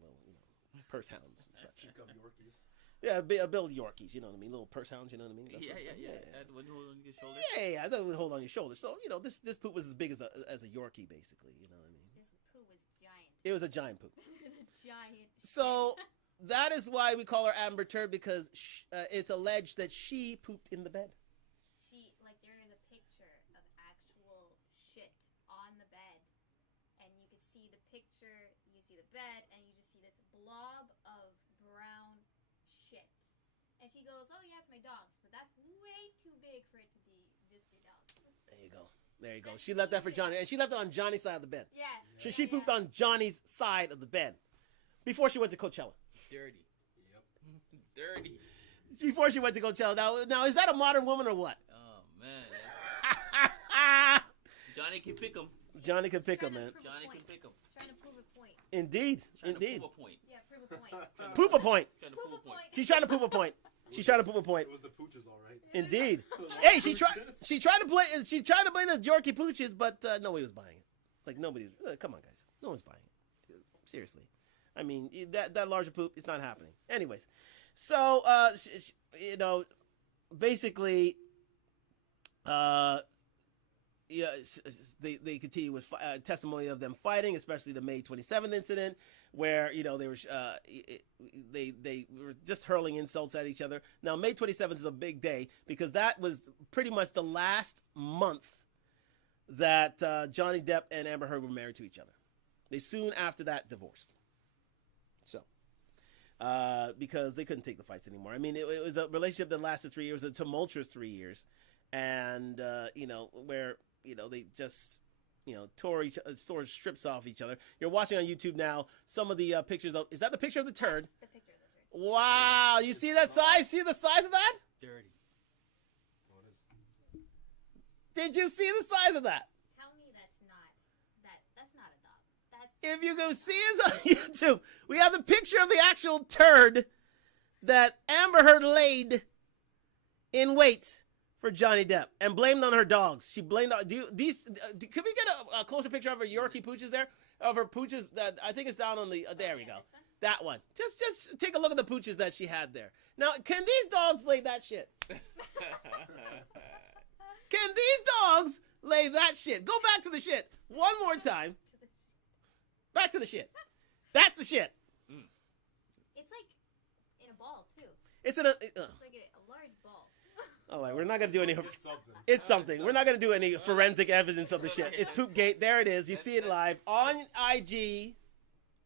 purse hounds and such. Yorkies. Yeah, a bill of Yorkies, you know what I mean? Little purse hounds, you know what I mean? Yeah. When you hold on your shoulder. Yeah, that would hold on your shoulder. So this poop was as big as a Yorkie, basically. You know what I mean? This poop was giant. It was a giant poop. It was a giant. So that is why we call her Amber Turd, because it's alleged that she pooped in the bed. There is a picture of actual shit on the bed, and you can see the picture. You see the bed, and you just see this blob of brown shit. And she goes, "Oh yeah, it's my dogs, but that's way too big for it to be just your dogs." There you go. She left that for Johnny, and she left it on Johnny's side of the bed. Yeah. So she pooped on Johnny's side of the bed before she went to Coachella. Dirty. Yep. Dirty. Before she went to Coachella. Now is that a modern woman or what? Oh man. Johnny can pick 'em. Johnny can pick 'em, man. Johnny can pick 'em. Trying to prove a point. Indeed. Prove a point. Yeah, prove a point. Poop a point. Poop a point. She's trying to poop a point. She's trying to poop a point. It was the pooches, all right. Indeed. Hey, she tried to play the Yorkie pooches, but nobody was buying it. Like nobody. Come on, guys. No one's buying it. Seriously. I mean, that larger poop is not happening. Anyways, so basically, they continue with testimony of them fighting, especially the May 27th incident, where they were just hurling insults at each other. Now, May 27th is a big day because that was pretty much the last month that Johnny Depp and Amber Heard were married to each other. They soon after that divorced. So, because they couldn't take the fights anymore. I mean, it was a relationship that lasted 3 years, a tumultuous 3 years, and where they just tore strips off each other. You're watching on YouTube now some of the pictures of. Is that the picture of the turd? That's the picture of the turd. Wow, you see that size? See the size of that? Dirty. Did you see the size of that? Tell me that's not a dog. If you go see us on YouTube, we have the picture of the actual turd that Amber Heard laid in wait for Johnny Depp and blamed on her dogs. She blamed on could we get a closer picture of her Yorkie pooches there? Of her pooches that I think it's down on the there we go. That one. Just take a look at the pooches that she had there. Now, can these dogs lay that shit? Can these dogs lay that shit? Go back to the shit one more time. Back to the shit. That's the shit. It's like in a ball too. It's like a large ball. All right, we're not gonna do any. It's something. We're not gonna do any forensic evidence of the shit. It's Poopgate. There it is. You see it live on IG,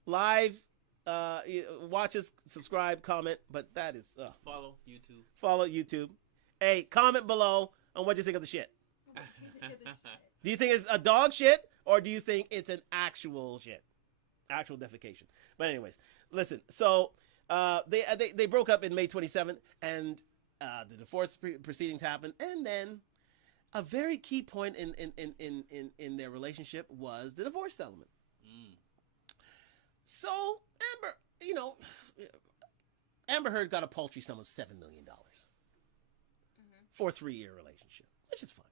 live. Watch us, subscribe, comment. But that is follow YouTube. Follow YouTube. Hey, comment below on what you think of the shit. Do you think it's a dog shit or do you think it's an actual shit, actual defecation? But anyways, listen. So they broke up in May 27th, and the divorce proceedings happened, and then a very key point in their relationship was the divorce settlement. So Amber Heard got a paltry sum of $7 million for a 3-year relationship, which is fine.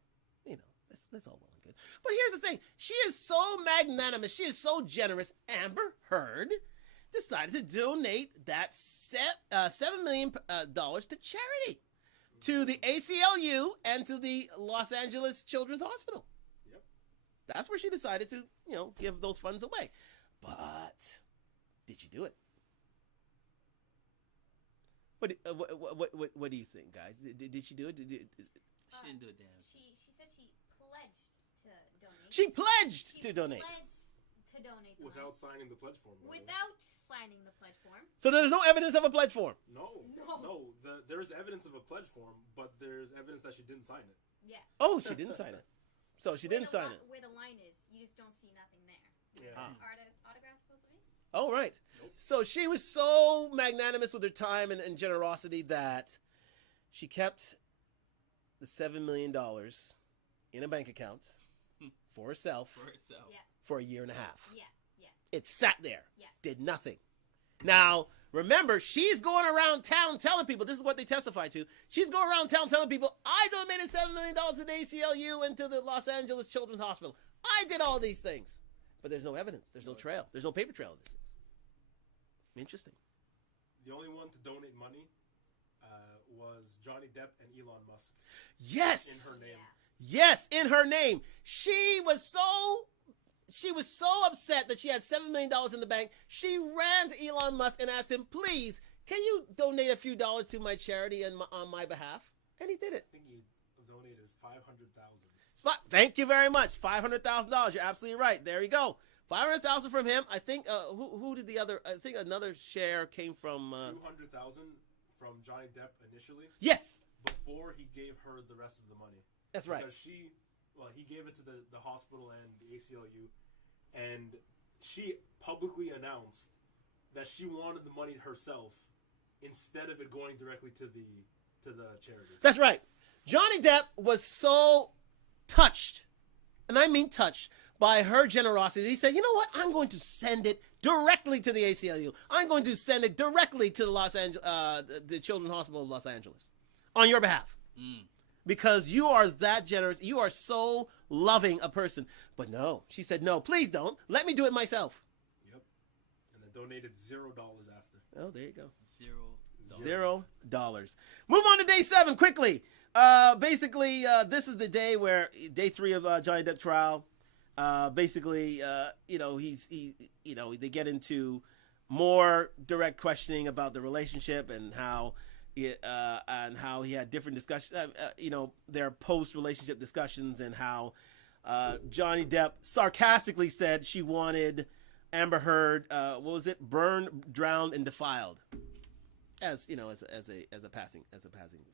That's all well and good. But here's the thing: she is so magnanimous, she is so generous, Amber Heard, decided to donate that $7 million to charity, to the ACLU and to the Los Angeles Children's Hospital. Yep. That's where she decided to, give those funds away. But did she do it? What do you think, guys? Did she do it? She didn't do a damn. She said she pledged to donate. She pledged to donate. Pledged to donate the Without money. signing the pledge form. by the way. Without signing the pledge form. So there's no evidence of a pledge form. No. No. There's evidence of a pledge form, but there's evidence that she didn't sign it. Yeah. Oh, she didn't sign it. So she didn't sign it. Where the line is, you just don't see nothing there. Yeah. Autograph supposed to be? Oh, right. Nope. So she was so magnanimous with her time and generosity that she kept the $7 million in a bank account for herself Yeah. for a year and a half. Yeah. Yeah. It sat there, Yeah. did nothing. Now, remember, she's going around town telling people, this is what they testified to, she's going around town telling people, I donated $7 million to the ACLU and to the Los Angeles Children's Hospital. I did all these things. But there's no evidence. There's no trail. There's no paper trail of these things. Interesting. The only one to donate money was Johnny Depp and Elon Musk. Yes. In her name. Yeah. Yes, in her name. She was so upset that she had $7 million in the bank. She ran to Elon Musk and asked him, please, can you donate a few dollars to my charity on my behalf? And he did it. I think he donated $500,000. Thank you very much. $500,000. You're absolutely right. There you go. $500,000 from him. I think who did the other? I think another share came from $200,000 from Johnny Depp initially. Yes. Before he gave her the rest of the money. That's right. Because he gave it to the hospital and the ACLU, and she publicly announced that she wanted the money herself instead of it going directly to the charities. That's right. Johnny Depp was so touched, and I mean touched, by her generosity. He said, you know what? I'm going to send it directly to the ACLU. I'm going to send it directly to the Children's Hospital of Los Angeles on your behalf. Because you are that generous. You are so loving a person. But no, she said, no, please don't. Let me do it myself. Yep. And they donated $0 after. Oh, there you go. $0. Move on to day 7 quickly. Basically, this is the day where day 3 of Johnny Depp trial. Basically, they get into more direct questioning about the relationship and how he had different discussions. Their post-relationship discussions and how Johnny Depp sarcastically said she wanted Amber Heard, burned, drowned, and defiled. As a passing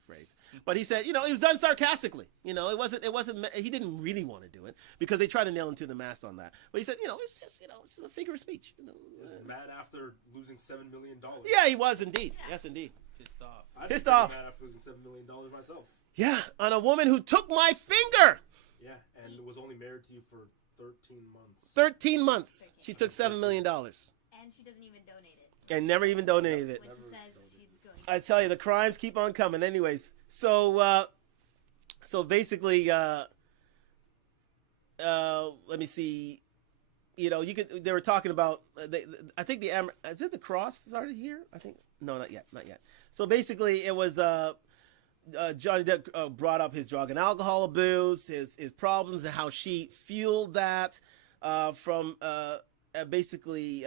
phrase, but he said, it was done sarcastically. It wasn't. He didn't really want to do it because they tried to nail him to the mast on that. But he said, it's just a figure of speech. He was mad after losing $7 million. Yeah, he was indeed. Yeah. Yes, indeed. Pissed off. I'd Pissed be off. mad after losing $7 million myself. Yeah, on a woman who took my finger. Yeah, and was only married to you for 13 months. 13 months. She took $7 million. And she doesn't even donate it. And never even donated it. When she says she's going I tell you, the crimes keep on coming. Anyways, so basically, let me see. They were talking about. I think is it the cross started here? I think no, not yet. So basically, it was Johnny Depp brought up his drug and alcohol abuse, his problems, and how she fueled that from basically.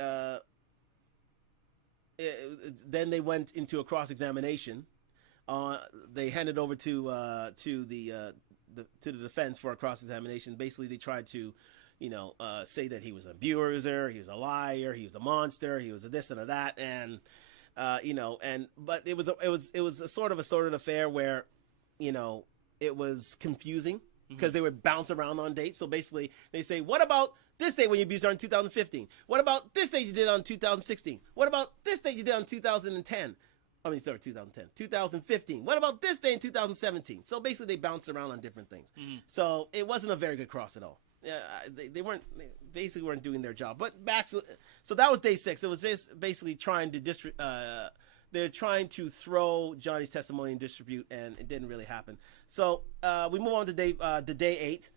Then they went into a cross-examination. They handed over to the defense for a cross-examination. Basically, they tried to, say that he was an abuser, he was a liar, he was a monster, he was a this and a that, and but it was a sort of assorted affair where, it was confusing because they would bounce around on dates. So basically, they say, what about this date when you abused her in 2015? What about this date you did on 2016? What about this date you did on 2010? 2010, 2015. What about this day in 2017? So basically, they bounced around on different things. So it wasn't a very good cross at all. They basically weren't doing their job. But so that was day 6. It was just basically trying to they're trying to throw Johnny's testimony and distribute, and it didn't really happen. So we move on to day 8.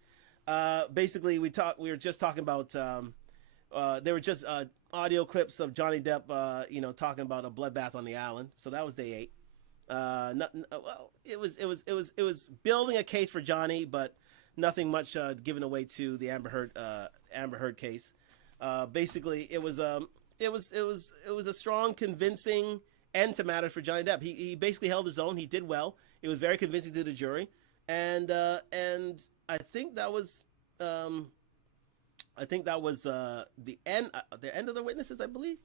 Basically, we were just talking about they were just audio clips of Johnny Depp, talking about a bloodbath on the island. So that was day 8. It was building a case for Johnny, but nothing much given away to the Amber Heard case. Basically, it was a strong, convincing end to matters for Johnny Depp. He basically held his own. He did well. It was very convincing to the jury, and I think that was the end of the witnesses, I believe,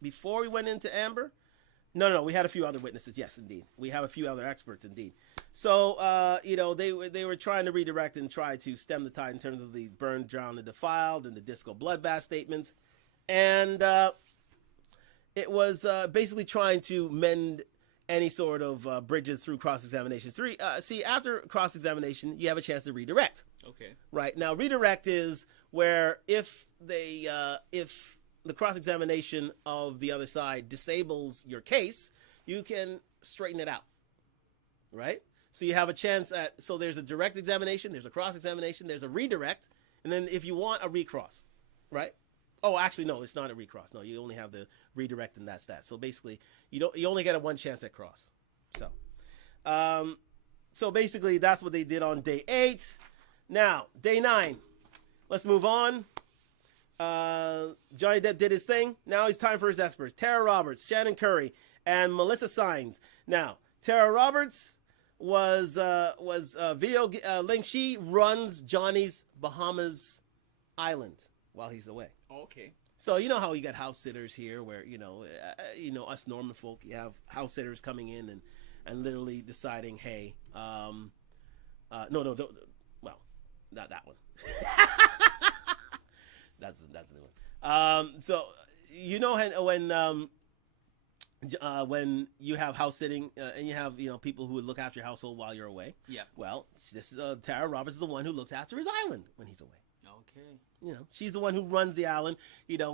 before we went into Amber. No, we had a few other witnesses. Yes, indeed, we have a few other experts, indeed. So they were trying to redirect and try to stem the tide in terms of the burned, drowned, and defiled, and the disco bloodbath statements, and it was basically trying to mend any sort of bridges through cross-examination. See, after cross-examination, you have a chance to redirect. Okay. Right. Now, redirect is where if the cross-examination of the other side disables your case, you can straighten it out. Right? So you have a chance so there's a direct examination, there's a cross-examination, there's a redirect, and then if you want a recross, right? Oh, actually, no, it's not a recross. No, you only have the redirect and that's that. So basically, you only get a one chance at cross. So basically, that's what they did on day 8. Now, day 9. Let's move on. Johnny Depp did his thing. Now it's time for his experts. Tara Roberts, Shannon Curry, and Melissa Sines. Now, Tara Roberts was video link. She runs Johnny's Bahamas island while he's away. Oh, okay. So you know how you got house sitters here, where us normal folk, you have house sitters coming in and literally deciding, hey, no, don't, well, not that one. that's the new one. So when you have house sitting and you have people who would look after your household while you're away. Yeah. Well, this is Tara Roberts is the one who looks after his island when he's away. Okay. She's the one who runs the island,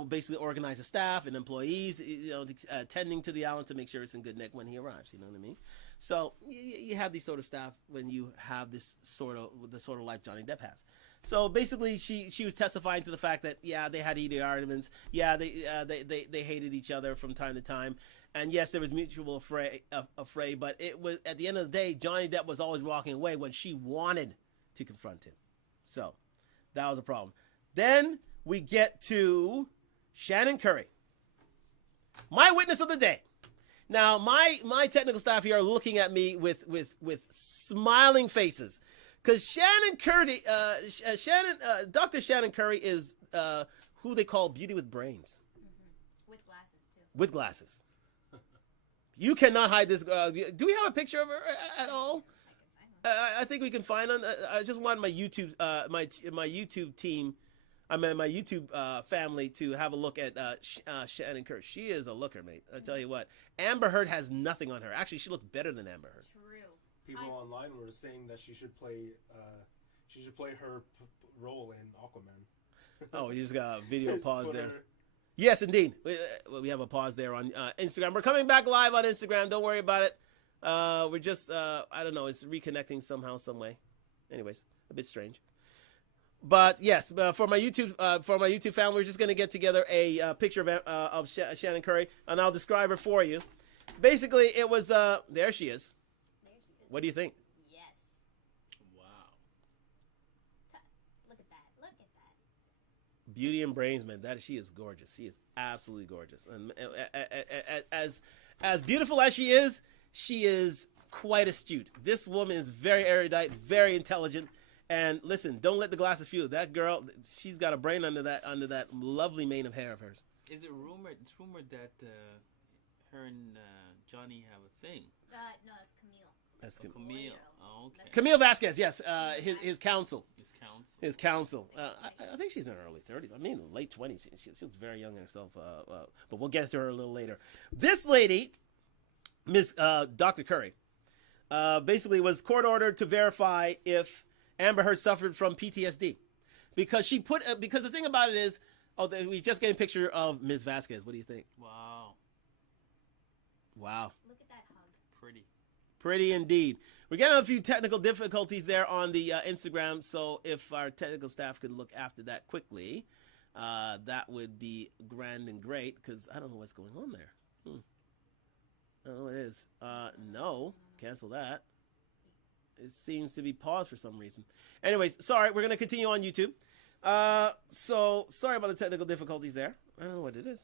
basically organizes staff and employees, tending to the island to make sure it's in good nick when he arrives. You know what I mean? So you have these sort of staff when you have the sort of life Johnny Depp has. So basically, she was testifying to the fact that they had heated arguments. They hated each other from time to time, and yes, there was mutual affray. But it was at the end of the day, Johnny Depp was always walking away when she wanted to confront him. So that was a problem. Then we get to Shannon Curry, my witness of the day. Now, my technical staff here are looking at me with smiling faces, because Dr. Shannon Curry is who they call Beauty with Brains. Mm-hmm. With glasses too. With glasses. You cannot hide this. Do we have a picture of her at all? I think we can find on. I just want my YouTube my YouTube team. My YouTube family to have a look at Shannon Curry. She is a looker, mate. I tell you what. Amber Heard has nothing on her. Actually, she looks better than Amber Heard. True. People online were saying that she should play her role in Aquaman. Oh, you just got a video pause there. Yes, indeed. We have a pause there on Instagram. We're coming back live on Instagram. Don't worry about it. We're just I don't know. It's reconnecting somehow, some way. Anyways, a bit strange. But yes, for my YouTube family, we're just going to get together a picture of Shannon Curry, and I'll describe her for you. Basically, it was there she is. What do you think? Yes. Wow. Look at that. Look at that. Beauty and brains, man. She is gorgeous. She is absolutely gorgeous, and as beautiful as she is quite astute. This woman is very erudite, very intelligent. And listen, don't let the glasses fool you. That girl, she's got a brain under that lovely mane of hair of hers. Is it rumored? It's rumored that her and Johnny have a thing. No, it's Camille. That's Camille. Oh, okay. Camille Vasquez, yes. His counsel. His counsel. I think she's in her early 30s. I mean, late 20s. She looks very young herself. But we'll get to her a little later. This lady, Miss Dr. Curry, basically was court ordered to verify if Amber Heard suffered from PTSD, because because the thing about it is, we just getting a picture of Ms. Vasquez. What do you think? Wow. Look at that hug. Pretty indeed. We're getting a few technical difficulties there on the Instagram, so if our technical staff could look after that quickly. that would be grand and great, because I don't know what's going on there. I don't know what it is. No, cancel that. It seems to be paused for some reason. Anyways, sorry, we're going to continue on YouTube. So sorry about the technical difficulties there. I don't know what it is.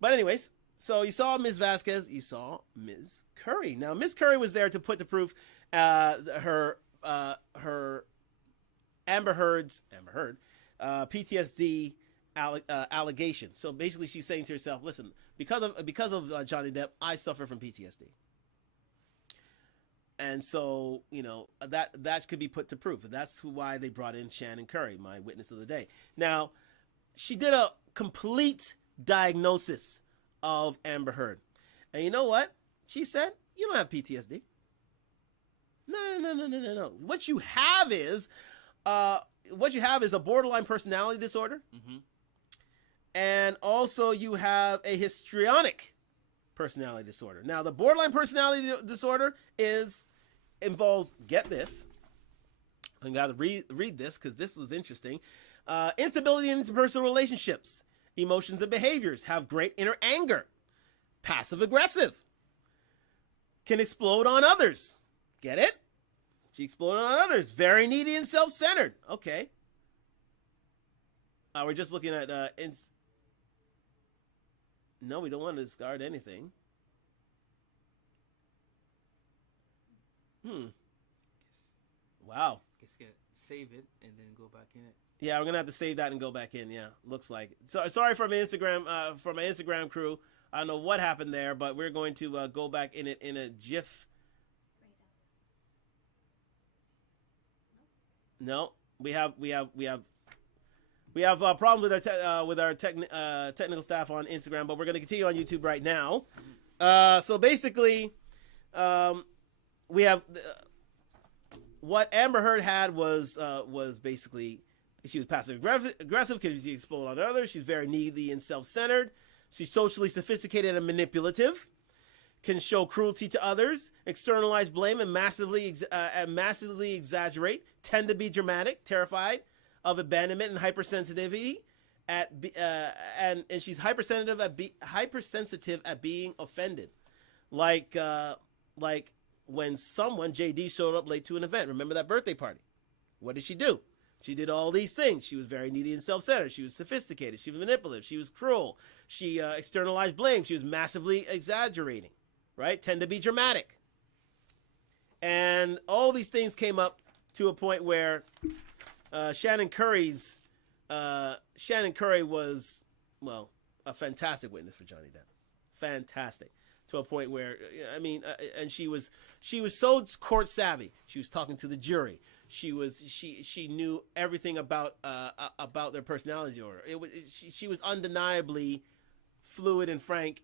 But anyways, so you saw Ms. Vasquez, you saw Ms. Curry. Now, Ms. Curry was there to put to proof her Amber Heard PTSD allegation. So basically, she's saying to herself, "Listen, because of Johnny Depp, I suffer from PTSD." And so, you know, that could be put to proof. And that's why they brought in Shannon Curry, my witness of the day. Now, she did a complete diagnosis of Amber Heard. And you know what? She said, you don't have PTSD. No. What you have is a borderline personality disorder. Mm-hmm. And also you have a histrionic personality disorder. Now, the borderline personality disorder involves, get this, I got to read this because this was interesting. Instability in interpersonal relationships, emotions and behaviors, have great inner anger, passive aggressive, can explode on others. Get it? She exploded on others. Very needy and self-centered. Okay. We're just looking at no, we don't want to discard anything. Wow. Guess save it and then go back in it. Yeah, we're gonna have to save that and go back in. Yeah, looks like it. So sorry for my Instagram crew. I don't know what happened there, but we're going to go back in it in a GIF. No, we have problems with our technical staff on Instagram, but we're going to continue on YouTube right now. So basically, we have what Amber Heard had was basically she was passive aggressive because she exploded on others. She's very needy and self-centered. She's socially sophisticated and manipulative. Can show cruelty to others, externalize blame, and massively exaggerate. Tend to be dramatic, terrified of abandonment, and hypersensitivity and she's hypersensitive at being offended. Like when someone, JD, showed up late to an event. Remember that birthday party? What did she do? She did all these things. She was very needy and self-centered. She was sophisticated. She was manipulative. She was cruel. She externalized blame. She was massively exaggerating, right? Tend to be dramatic. And all these things came up to a point where Shannon Curry was, well, a fantastic witness for Johnny Depp. Fantastic. To a point where, I mean, and she was so court savvy. She was talking to the jury. She knew everything about their personality order. She was undeniably fluid and frank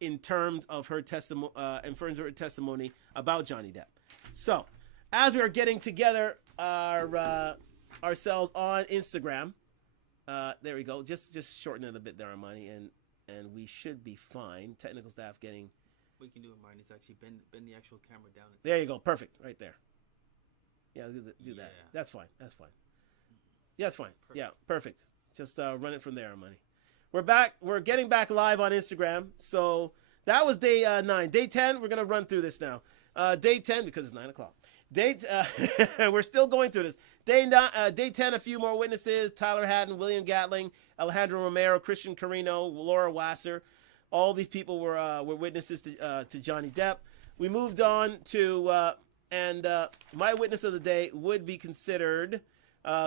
in terms of her testimony about Johnny Depp. So, as we are getting together ourselves on Instagram, there we go. Just shorten it a bit there, Armani, and we should be fine. Technical staff getting. What you can do, Armani, is actually bend the actual camera down. There you go. Perfect. Right there. Yeah, do that. That's fine. Yeah, that's fine. Perfect. Yeah, perfect. Just run it from there, Armani. We're back. We're getting back live on Instagram. So that was day 9. Day 10, we're going to run through this now. Day 10, because it's 9 o'clock. We're still going through this. Day 10, a few more witnesses. Tyler Haddon, William Gatling, Alejandro Romero, Christian Carino, Laura Wasser. All these people were witnesses to Johnny Depp. We moved on to, my witness of the day would be considered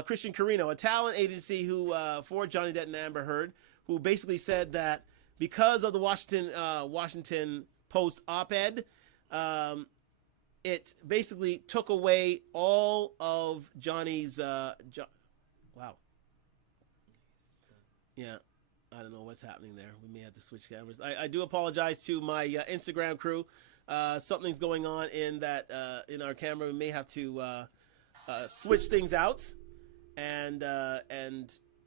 Christian Carino, a talent agency who for Johnny Depp and Amber Heard, who basically said that because of the Washington Post op-ed, it basically took away all of Johnny's. Wow. Yeah, I don't know what's happening there. We may have to switch cameras. I do apologize to my Instagram crew. Something's going on in that in our camera. We may have to switch things out and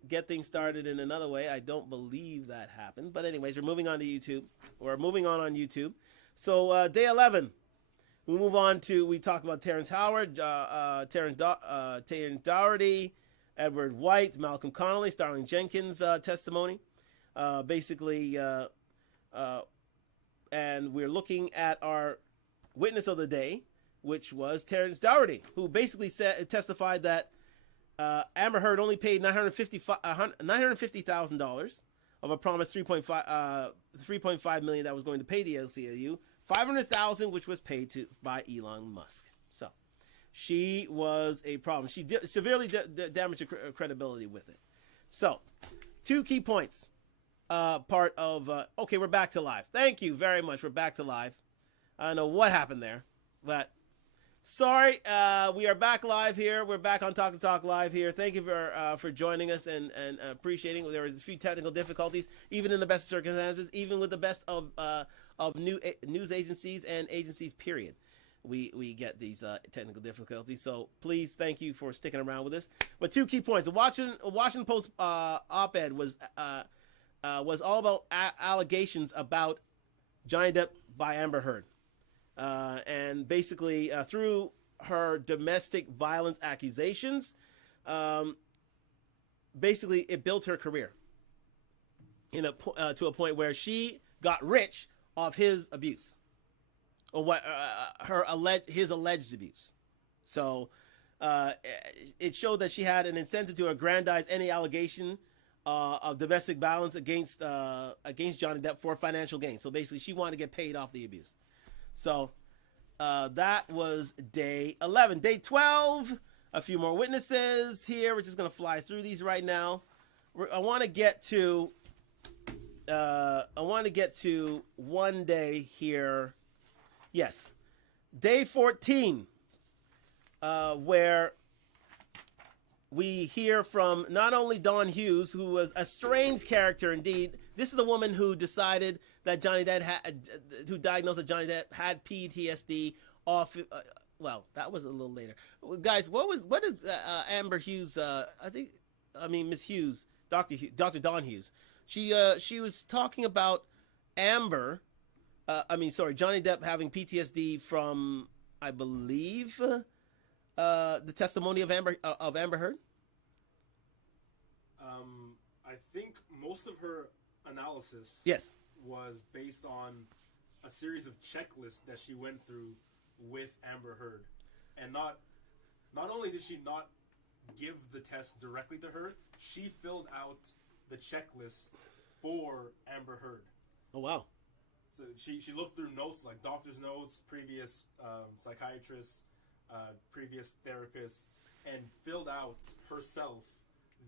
get things started in another way. I don't believe that happened, but anyways, we're moving on to YouTube. We're moving on YouTube. So day 11. We move on to, we talk about Terrence Howard, Terrence Dougherty, Edward White, Malcolm Connolly, Starling Jenkins' testimony. And we're looking at our witness of the day, which was Terrence Dougherty, who basically testified that Amber Heard only paid $950,000 of a promised $3.5 million that was going to pay the ACLU, $500,000 which was paid by Elon Musk. So she was a problem. She severely damaged her credibility with it. So 2 key points. Part of okay, we're back to live. Thank you very much. We're back to live. I don't know what happened there, but sorry. We are back live here. We're back on Talk to Talk Live here. Thank you for joining us and appreciating. There was a few technical difficulties, even in the best of circumstances, even with the best of news agencies and agencies. Period. We get these technical difficulties. So please, thank you for sticking around with us. But 2 key points. The Washington Post op-ed was all about allegations about Johnny Depp by Amber Heard. And basically, through her domestic violence accusations, basically it built her career to a point where she got rich off his abuse, or his alleged abuse. So it showed that she had an incentive to aggrandize any allegation of domestic violence against Johnny Depp for financial gain. So basically, she wanted to get paid off the abuse. So that was day 11. Day 12, a few more witnesses here. We're just going to fly through these right now. I want to get to one day here. Yes, day 14, where we hear from not only Dawn Hughes, who was a strange character indeed. This is the woman who decided that who diagnosed that Johnny Depp had PTSD off. Well, that was a little later. Guys, what is Amber Hughes? Miss Hughes, Dr. Dawn Hughes. She was talking about Johnny Depp having PTSD from, I believe, the testimony of Amber Heard. I think most of her analysis, yes, was based on a series of checklists that she went through with Amber Heard, and not only did she not give the test directly to her, she filled out the checklist for Amber Heard. Oh wow! So she looked through notes, like doctor's notes, previous psychiatrists, previous therapists, and filled out herself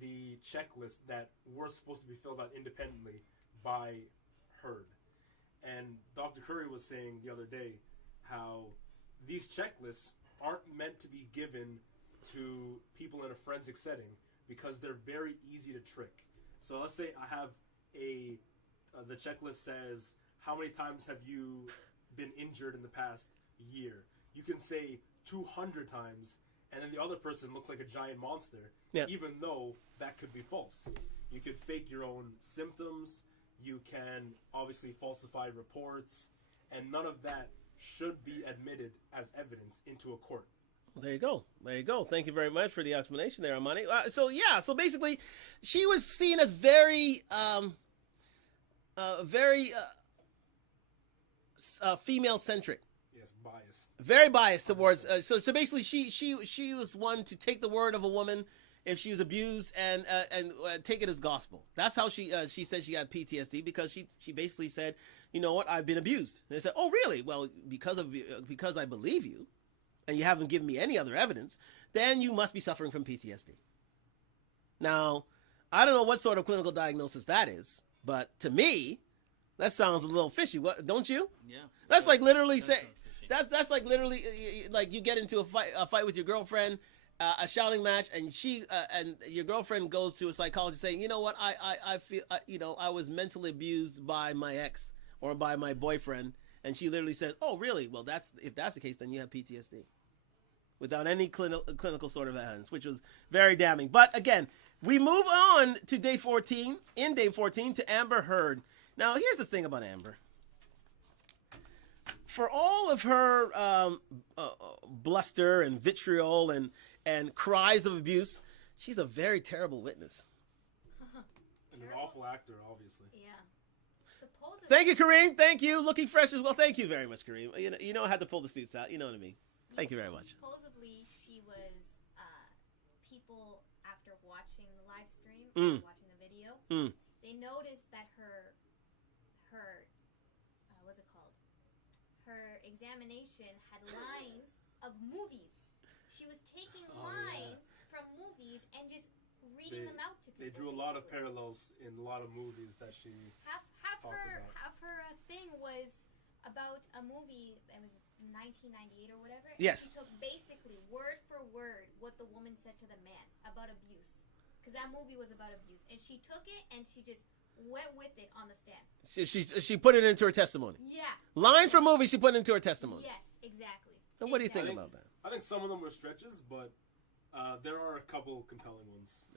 the checklist that were supposed to be filled out independently by Heard. And Dr. Curry was saying the other day how these checklists aren't meant to be given to people in a forensic setting because they're very easy to trick. So let's say I have the checklist says, how many times have you been injured in the past year? You can say 200 times, and then the other person looks like a giant monster, even though that could be false. You could fake your own symptoms. You can obviously falsify reports, and none of that should be admitted as evidence into a court. There you go. Thank you very much for the explanation there, Amani. So basically, she was seen as very female-centric. Yes, biased. Very biased towards. So basically, she was one to take the word of a woman if she was abused and take it as gospel. That's how she said she had PTSD, because she basically said, you know what, I've been abused. And they said, oh really? Well, because I believe you, and you haven't given me any other evidence, then you must be suffering from PTSD. Now, I don't know what sort of clinical diagnosis that is, but to me, that sounds a little fishy. What, don't you? Yeah. That's like literally say that's like literally like you get into a fight with your girlfriend, a shouting match, and and your girlfriend goes to a psychologist saying, you know what, I feel I was mentally abused by my ex or by my boyfriend, and she literally said, oh really? Well, if that's the case, then you have PTSD, without any clinical sort of evidence, which was very damning. But again, we move on to day 14. In day 14, to Amber Heard. Now, here's the thing about Amber. For all of her bluster and vitriol and cries of abuse, she's a very terrible witness. And an awful actor, obviously. Yeah. Supposedly. Thank you, Kareem. Thank you. Looking fresh as well. Thank you very much, Kareem. You know I had to pull the suits out. You know what I mean. Thank you very much. Supposedly, she was people after watching the live stream, watching the video, they noticed that her what's it called? Her examination had lines of movies. She was taking lines from movies and just reading them out to people. They drew a lot of parallels in a lot of movies that she half her thing was about a movie that was 1998 or whatever. Yes. And she took basically word for word what the woman said to the man about abuse, because that movie was about abuse, and she took it and she just went with it on the stand. She put it into her testimony. Yeah. Lines from movies she put into her testimony. Yes, exactly. And what do you think about that? I think some of them were stretches, but there are a couple compelling ones.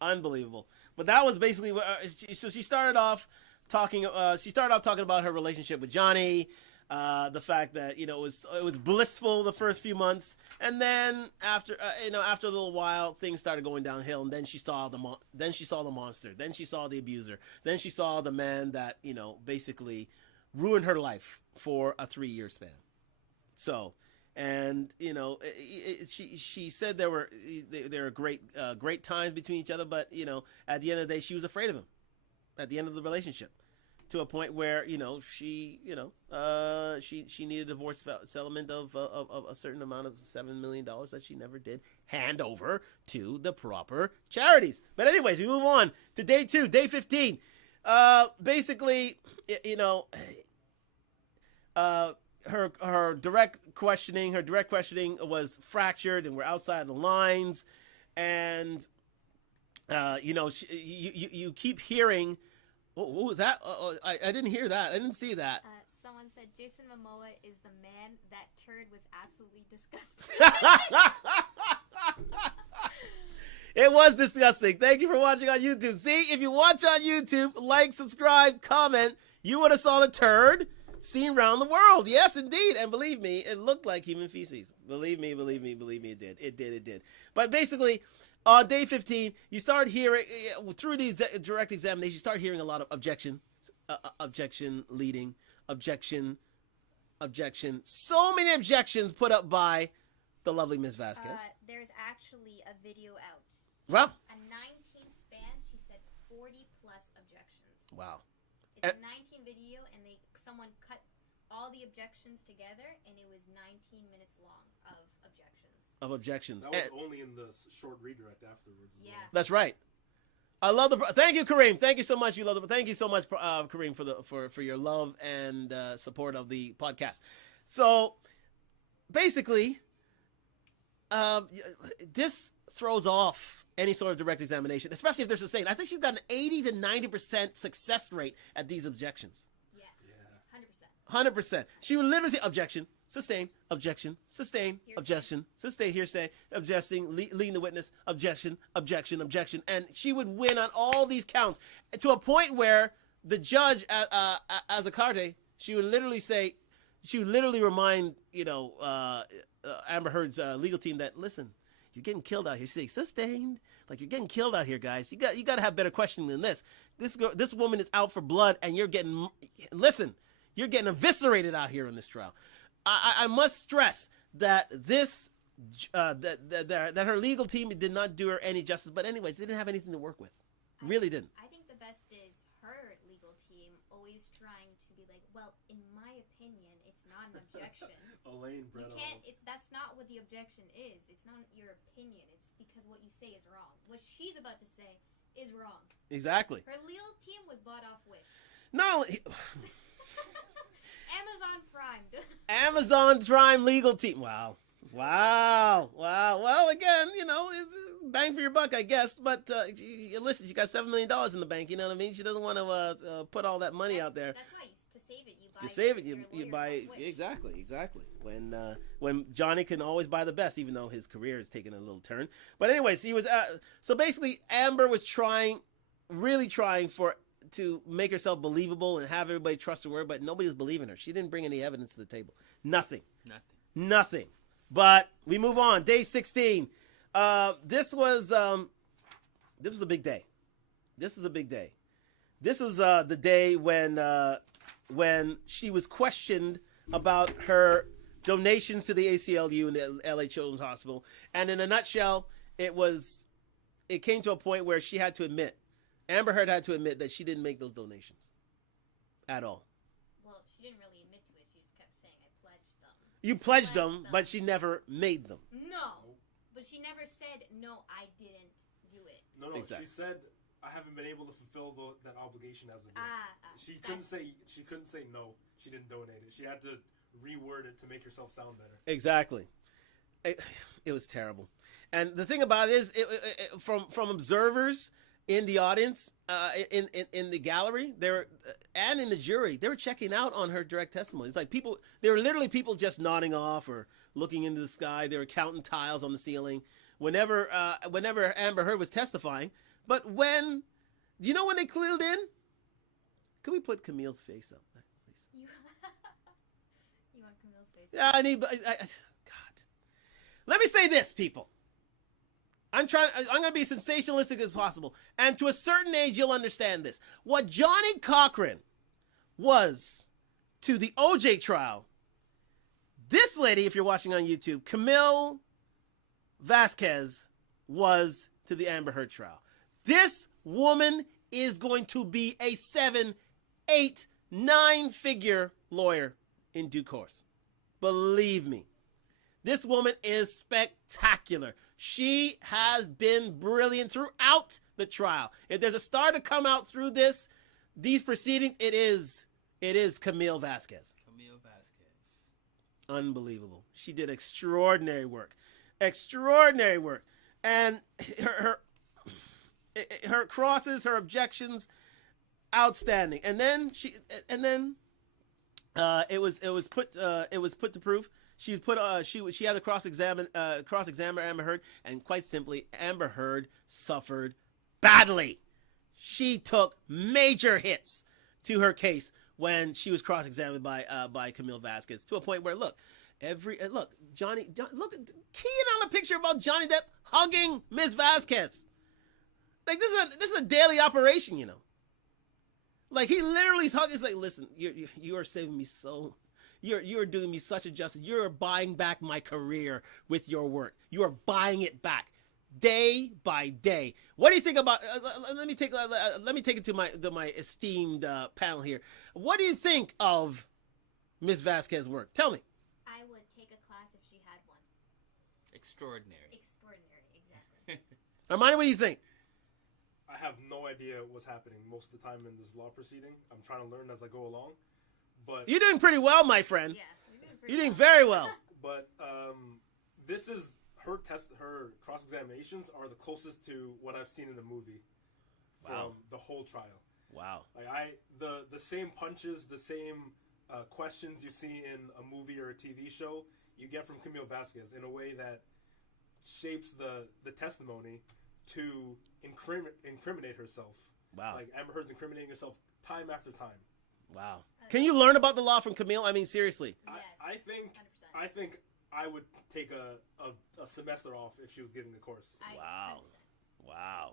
Unbelievable. But that was basically what. So she started off talking. Talking about her relationship with Johnny. The fact that it was blissful the first few months, and then after a little while things started going downhill, and then she saw the monster, then she saw the abuser, then she saw the man that basically ruined her life for a 3-year span. So, and she said there were great times between each other, but at the end of the day she was afraid of him at the end of the relationship. To a point where she needed a divorce settlement of a certain amount of $7 million that she never did hand over to the proper charities. But anyways, we move on to day 2, day 15. Basically, her direct questioning was fractured, and we're outside the lines, and you keep hearing. What was that? I didn't hear that. I didn't see that. Someone said Jason Momoa is the man. That turd was absolutely disgusting. It was disgusting. Thank you for watching on YouTube. See, if you watch on YouTube, like, subscribe, comment, you would have saw the turd seen around the world. Yes, indeed. And believe me, it looked like human feces. Believe me, it did. It did. But basically, on day 15, you start hearing, through these direct examinations, you start hearing a lot of objection, leading, objection. So many objections put up by the lovely Ms. Vasquez. There's actually a video out. Well, a 19 span, she said 40 plus objections. Wow. It's a 19 video, and someone cut all the objections together, and it was 19 minutes long of objections. That was only in the short redirect afterwards. Yeah. Well. That's right. I love thank you, Kareem. Thank you so much. Thank you so much, Kareem, for your love and support of the podcast. So basically, this throws off any sort of direct examination, especially if there's a saying. I think she's got an 80 to 90% success rate at these objections. Yes. Yeah. 100%. She would literally say objection, sustain, objection, sustain, hearsay. Objection, sustain, hearsay, objecting, leading the witness, objection, and she would win on all these counts to a point where the judge, as a carte, she would literally remind Amber Heard's legal team that, listen, you're getting killed out here. She's like, sustained, like you're getting killed out here, guys. You got to have better questioning than this. This woman is out for blood, and you're getting eviscerated out here in this trial. I must stress that that her legal team did not do her any justice. But anyways, they didn't have anything to work with. Really didn't. I think the best is her legal team always trying to be like, well, in my opinion, it's not an objection. Elaine You can't. That's not what the objection is. It's not your opinion. It's because what you say is wrong. What she's about to say is wrong. Exactly. Her legal team was bought off Wish. Not only Amazon Prime. Amazon Prime legal team. Wow. Well, again, it's bang for your buck, I guess. But listen, she got $7 million in the bank. You know what I mean? She doesn't want to put all that money out there. That's why to save it, you buy. To save it, your you lawyers buy off Wish. exactly. When Johnny can always buy the best, even though his career is taking a little turn. But anyways, he was so basically Amber was really trying to make herself believable and have everybody trust her word, but nobody was believing her. She didn't bring any evidence to the table. Nothing. But we move on. Day 16. This was a big day. This is a big day. This was the day when she was questioned about her donations to the ACLU and the LA Children's Hospital. And in a nutshell, it came to a point where she had to admit, Amber Heard had to admit that she didn't make those donations at all. Well, she didn't really admit to it. She just kept saying, I pledged them. You pledged them, but she never made them. No. But she never said, no, I didn't do it. No, Exactly. She said, I haven't been able to fulfill that obligation as of yet. She couldn't say no. She didn't donate it. She had to reword it to make herself sound better. Exactly. It was terrible. And the thing about it is, from observers in the audience, in the gallery, and in the jury, they were checking out on her direct testimony. It's like there were literally people just nodding off or looking into the sky. They were counting tiles on the ceiling whenever Amber Heard was testifying. But do you know when they clued in? Could we put Camille's face up, please? You want Camille's face? Yeah, God. Let me say this, people. I'm going to be sensationalistic as possible. And to a certain age, you'll understand this. What Johnny Cochran was to the OJ trial, this lady, if you're watching on YouTube, Camille Vasquez, was to the Amber Heard trial. This woman is going to be a 7, 8, 9-figure lawyer in due course. Believe me. This woman is spectacular. She has been brilliant throughout the trial. If there's a star to come out through these proceedings, it is Camille Vasquez. Camille Vasquez. Unbelievable. She did extraordinary work. Extraordinary work. And her crosses, her objections, outstanding. And then it was put to proof. She had to cross-examine Amber Heard, and quite simply, Amber Heard suffered badly. She took major hits to her case when she was cross-examined by Camille Vasquez, to a point where look, Johnny, key in on a picture about Johnny Depp hugging Ms. Vasquez. Like this is a daily operation, you know. Like he literally is hugging. He's like, listen, you are saving me so. You're doing me such a justice. You're buying back my career with your work. You are buying it back, day by day. What do you think about? Let me take it to my esteemed panel here. What do you think of Ms. Vasquez's work? Tell me. I would take a class if she had one. Extraordinary. Extraordinary, exactly. Armani, what do you think? I have no idea what's happening most of the time in this law proceeding. I'm trying to learn as I go along. But You're doing pretty well, my friend. Yeah, you're You're doing very well. But this is her cross-examinations are the closest to what I've seen in the movie from the whole trial. Wow. Like the same punches, the same questions you see in a movie or a TV show, you get from Camille Vasquez in a way that shapes the testimony to incriminate herself. Wow. Like Amber Heard's incriminating herself time after time. Wow. Can you learn about the law from Camille? I mean, seriously. Yes, I think I would take a semester off if she was giving the course. Wow. Wow.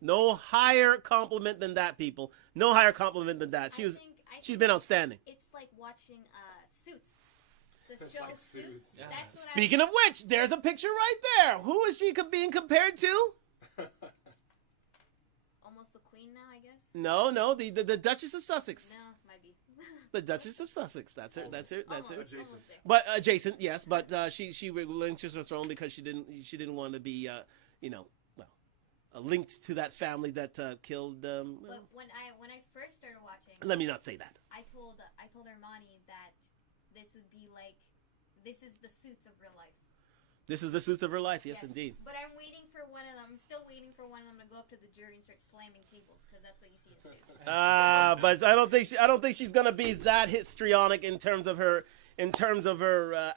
No higher compliment than that, people. No higher compliment than that. She's been outstanding. It's like watching Suits. The It's show like Suits. Suits. Yeah. That's what Speaking of which, there's a picture right there. Who is she being compared to? almost the queen now, I guess. No, the Duchess of Sussex. No, might be. The Duchess of Sussex. That's her. That's her. Adjacent. Almost there. But adjacent, yes. But she relinquished her throne because she didn't want to be linked to that family that killed. But when I first started watching, Let me not say that. I told Armani that this is the Suits of real life. This is the Suits of her life. Yes, indeed. But I'm waiting for one of them. I'm still waiting for one of them to go up to the jury and start slamming tables because that's what you see in Suits. But I don't think she's gonna be that histrionic in terms of her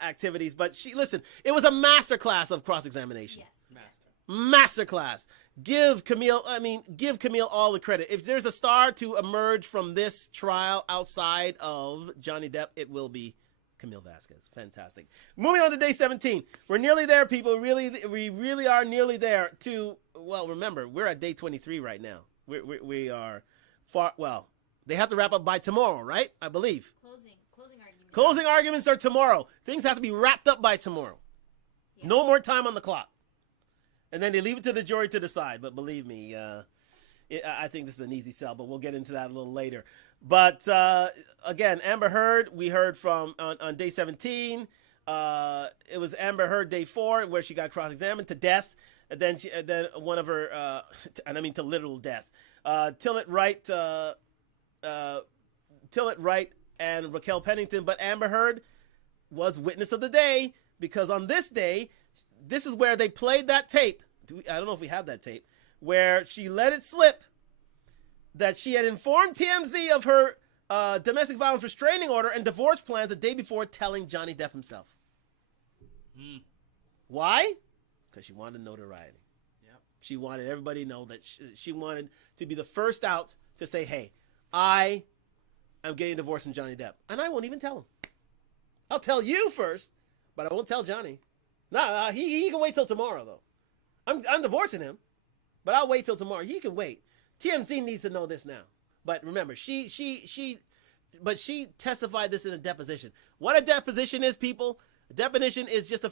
activities. But listen. It was a masterclass of cross-examination. Yes. Masterclass. Give Camille all the credit. If there's a star to emerge from this trial outside of Johnny Depp, it will be Camille Vasquez. Fantastic. Moving on to day 17. We're nearly there, people. We really are nearly there to, well, remember, we're at day 23 right now. We are far, well, they have to wrap up by tomorrow, right? I believe. Closing arguments. Closing arguments are tomorrow. Things have to be wrapped up by tomorrow. Yeah. No more time on the clock. And then they leave it to the jury to decide. But believe me, I think this is an easy sell, but we'll get into that a little later. But again, Amber Heard, we heard from on day 17. It was Amber Heard day 4, where she got cross-examined to death. And then one of her, and I mean to literal death. Tillett Wright and Raquel Pennington. But Amber Heard was witness of the day, because on this day, this is where they played that tape. I don't know if we have that tape, where she let it slip that she had informed TMZ of her domestic violence restraining order and divorce plans the day before telling Johnny Depp himself. Why? Because she wanted notoriety. Yep. She wanted everybody to know that she wanted to be the first out to say, hey, I am getting divorced from Johnny Depp. And I won't even tell him. I'll tell you first, but I won't tell Johnny. No, he can wait till tomorrow, though. I'm divorcing him, but I'll wait till tomorrow. He can wait. TMZ needs to know this now. But remember, she testified this in a deposition. What a deposition is, people. A deposition is just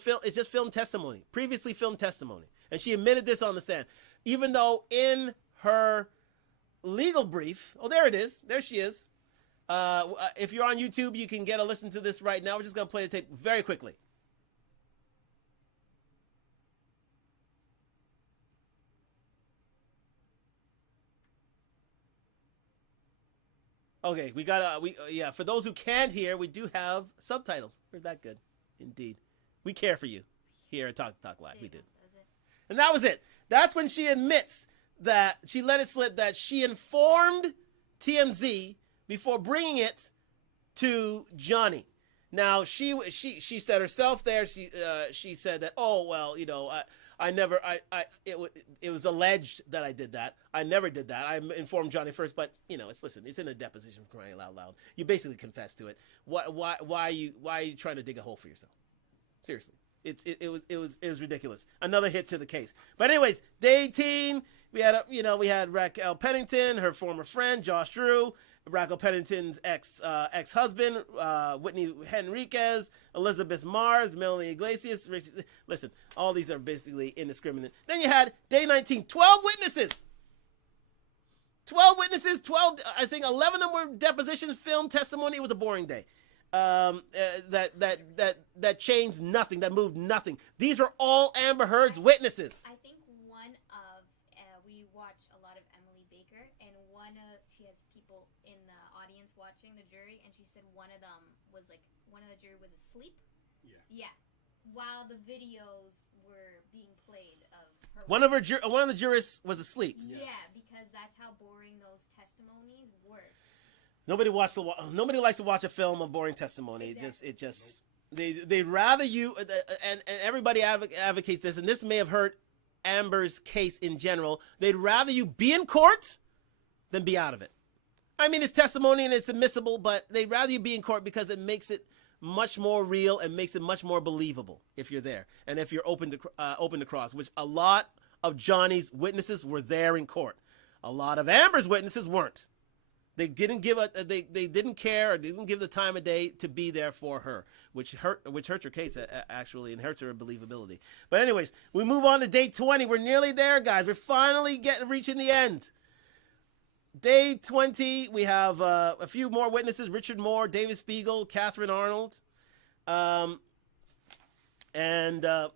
film testimony, previously filmed testimony. And she admitted this on the stand. Even though in her legal brief, oh, there it is. There she is. If you're on YouTube, you can get a listen to this right now. We're just going to play the tape very quickly. Okay, we got for those who can't hear, we do have subtitles. We're that good. Indeed. We care for you here at Talk Live. We do. And that was it. That's when she admits that she let it slip that she informed TMZ before bringing it to Johnny. Now, she said herself there, she said that, oh, well, you know, it was alleged that I did that. I never did that. I informed Johnny first, but you know, it's in a deposition, for crying out loud. You basically confessed to it. Why are you trying to dig a hole for yourself? Seriously, it was ridiculous. Another hit to the case. But anyways, day 18, we had Raquel Pennington, her former friend Josh Drew, Raquel Pennington's ex-husband, Whitney Henriquez, Elizabeth Mars, Melanie Iglesias. Listen, all these are basically indiscriminate. Then you had day 19, 12 witnesses. 12 witnesses, 12, I think 11 of them were depositions, film testimony. It was a boring day. That changed nothing, that moved nothing. These are all Amber Heard's witnesses. I think one of, we watched a lot of Emily Baker, and she has people in the audience watching the jury, and she said one of the jury was asleep. Yeah. While the videos were being played of her. One of the jurists was asleep. Yes. Yeah, because that's how boring those testimonies were. Nobody likes to watch a film of boring testimony. Exactly. They'd rather you, and everybody advocates this, and this may have hurt Amber's case in general. They'd rather you be in court than be out of it. I mean, it's testimony and it's admissible, but they'd rather you be in court because it makes it much more real and makes it much more believable if you're there and if you're open to cross, which a lot of Johnny's witnesses were there in court. A lot of Amber's witnesses weren't. They didn't they didn't care or didn't give the time of day to be there for her, which hurts her case actually and hurts her believability. But anyways, we move on to day 20. We're nearly there, guys. We're finally reaching the end. Day 20, we have a few more witnesses: Richard Moore, David Spiegel, Catherine Arnold, and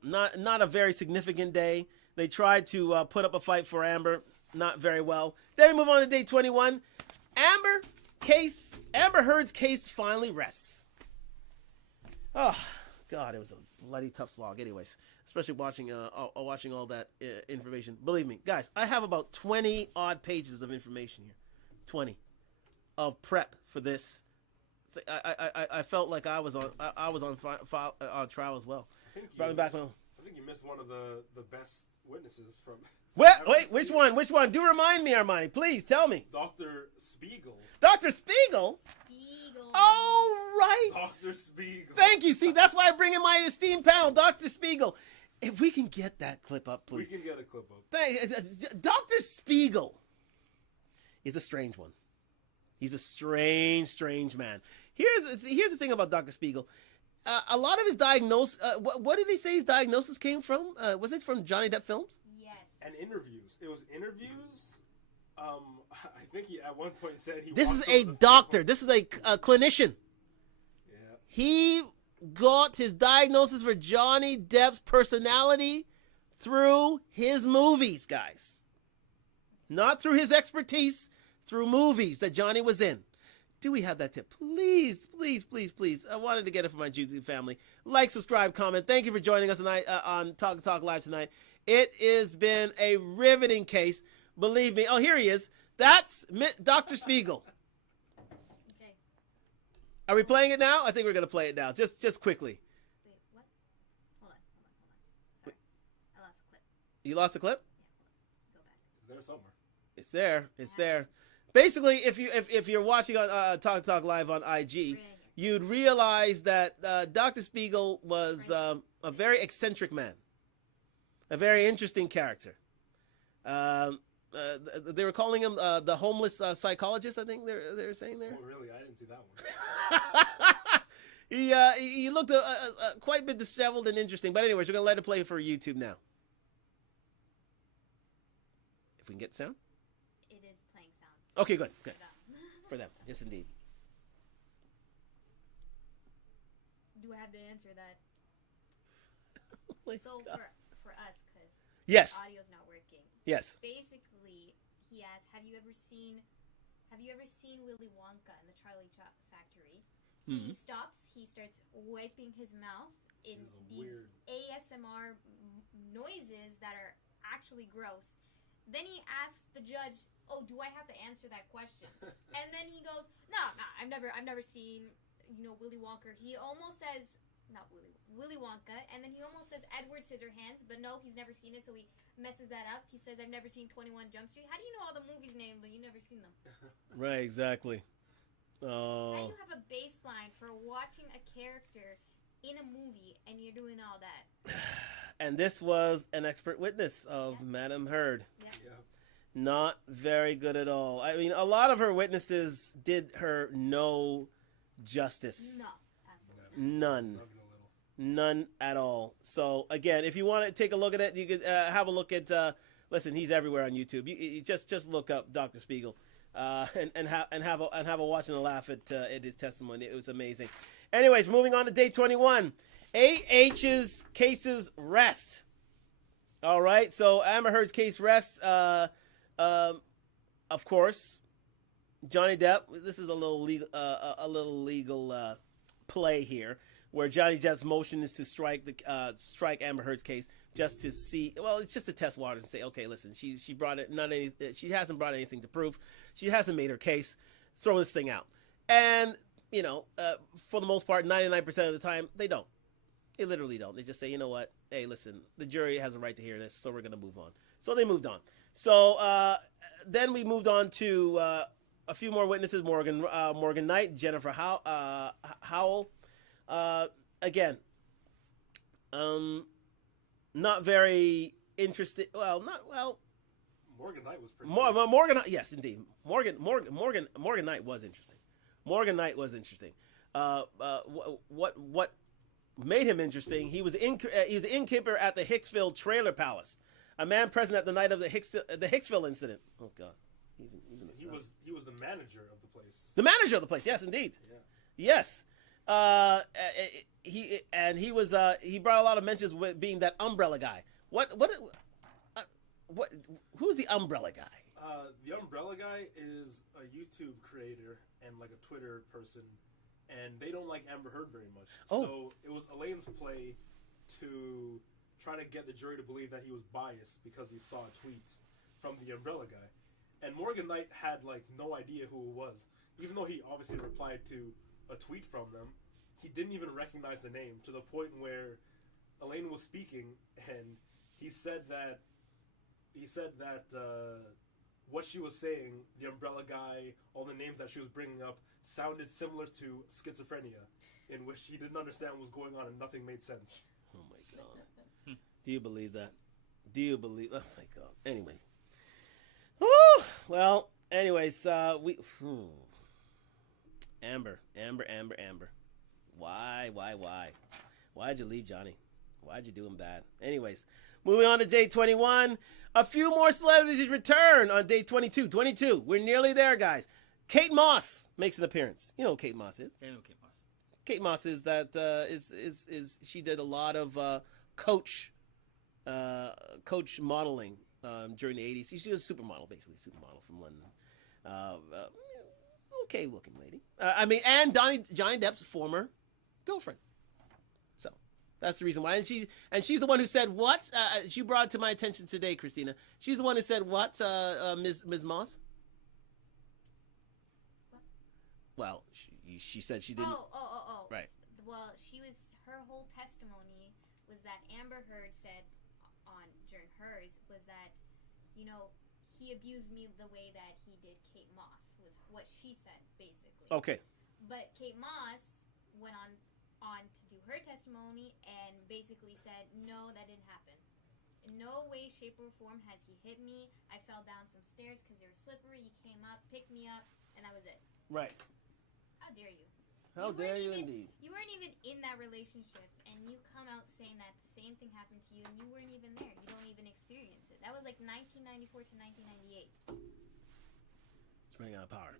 not a very significant day. They tried to put up a fight for Amber, not very well. Then we move on to day 21. Amber Heard's case finally rests. Oh, God, it was a bloody tough slog. Anyways, especially watching all that information. Believe me, guys, I have about 20 odd pages of information here. 20 of prep for this. I felt like I was on trial as well. I think think you missed one of the best witnesses from. Wait, which one? Which one? Do remind me, Armani. Please tell me. Dr. Spiegel. Dr. Spiegel? Spiegel. Oh, right. Dr. Spiegel. Thank you. See, that's why I bring in my esteemed panel, Dr. Spiegel. If we can get that clip up, please. We can get a clip up. Dr. Spiegel is a strange one. He's a strange man. Here's the thing about Dr. Spiegel. A lot of his diagnosis. What did he say his diagnosis came from? Was it from Johnny Depp films? Yes. And interviews. It was interviews. I think he at one point said he. This is a doctor. This is a clinician. Yeah. He got his diagnosis for Johnny Depp's personality through his movies, guys. Not through his expertise, through movies that Johnny was in. Do we have that tip? Please. I wanted to get it for my YouTube family. Like, subscribe, comment. Thank you for joining us tonight on Talk Live tonight. It has been a riveting case. Believe me. Oh, here he is. That's Dr. Spiegel. Okay. Are we playing it now? I think we're going to play it now. Just quickly. Wait, what? Hold on. Sorry. I lost the clip. You lost the clip? Go back. It's there somewhere. It's there. It's there. Basically, if you're watching on Talk Live on IG, you'd realize that Dr. Spiegel was a very eccentric man, a very interesting character. They were calling him the homeless psychologist. I think they were saying there. Oh, really? I didn't see that one. He looked quite a bit disheveled and interesting. But anyways, we're gonna let it play for YouTube now. If we can get sound. It is playing sound. Okay, good. For them, yes, indeed. Do I have to answer that? Oh So God. for us, because Yes. audio's not working. Yes. Basically, he asks, "Have you ever seen Willy Wonka in the Charlie Factory?" He stops. He starts wiping his mouth in This is these weird. ASMR noises that are actually gross. Then he asks the judge, "Oh, do I have to answer that question?" And then he goes, "No, I've never seen, Willy Wonka." He almost says, not Willy Wonka, and then he almost says Edward Scissorhands, but no, he's never seen it, so he messes that up. He says, "I've never seen 21 Jump Street." How do you know all the movies' names, but you've never seen them? Right. Exactly. How Oh. do you have a baseline for watching a character in a movie and you're doing all that? And this was an expert witness of Madam Heard. Yeah. Yeah. Not very good at all. I mean, a lot of her witnesses did her no justice. No, absolutely. None. Not even a little. None at all. So again, if you want to take a look at it, you could have a look at. Listen, he's everywhere on YouTube. You just look up Dr. Spiegel, and have a watch and a laugh at his testimony. It was amazing. Anyways, moving on to day 21. AH's cases rest. All right, so Amber Heard's case rests. Of course, Johnny Depp. This is a little legal play here, where Johnny Depp's motion is to strike Amber Heard's case just to see. Well, it's just to test waters and say, okay, listen, she brought it. She hasn't brought anything to prove. She hasn't made her case. Throw this thing out. And for the most part, 99% of the time, they don't. They literally don't. They just say, you know what? Hey, listen, the jury has a right to hear this, so we're going to move on. So they moved on. So then we moved on to a few more witnesses, Morgan Knight, Jennifer Howell. Again, not very interested. Morgan Knight was pretty. Morgan, yes, indeed. Morgan Knight was interesting. Morgan Knight was interesting. What made him interesting? He was the innkeeper at the Hicksville Trailer Palace. A man present at the night of the Hicksville incident. Oh God, He was the manager of the place. The manager of the place. Yes, indeed. Yeah. Yes. He brought a lot of mentions with being that umbrella guy. Who's the umbrella guy? The umbrella guy is a YouTube creator and like a Twitter person, and they don't like Amber Heard very much. Oh. So it was Elaine's play to try to get the jury to believe that he was biased because he saw a tweet from the umbrella guy. And Morgan Knight had like no idea who it was. Even though he obviously replied to a tweet from them, he didn't even recognize the name, to the point where Elaine was speaking, and he said that what she was saying, the umbrella guy, all the names that she was bringing up, sounded similar to schizophrenia, in which he didn't understand what was going on and nothing made sense. Oh my god! Do you believe that? Do you believe? Oh my god! Anyway, whew. Well, anyways, Amber. Why'd you leave Johnny? Why'd you do him bad? Anyways, moving on to day 21. A few more celebrities return on day 22. 22. We're nearly there, guys. Kate Moss makes an appearance. You know who Kate Moss is? I know Kate Moss. Kate Moss is that she did a lot of coach modeling during the 80s. She was a supermodel, basically supermodel from London. Okay looking lady. And Johnny Depp's former girlfriend. So that's the reason why. And she's the one who said what? She brought it to my attention today, Christina. She's the one who said what, Ms. Moss? What? Well, she said she didn't. Oh. Right. Well, her whole testimony was that Amber Heard said during hers was that, he abused me the way that he did Kate Moss, was what she said, basically. Okay. But Kate Moss went on to do her testimony and basically said, no, that didn't happen. In no way, shape, or form has he hit me. I fell down some stairs because they were slippery. He came up, picked me up, and that was it. Right. How dare you? How dare you indeed. You weren't even in that relationship, and you come out saying that the same thing happened to you, and you weren't even there. You don't even experience it. That was like 1994 to 1998. It's running out of power.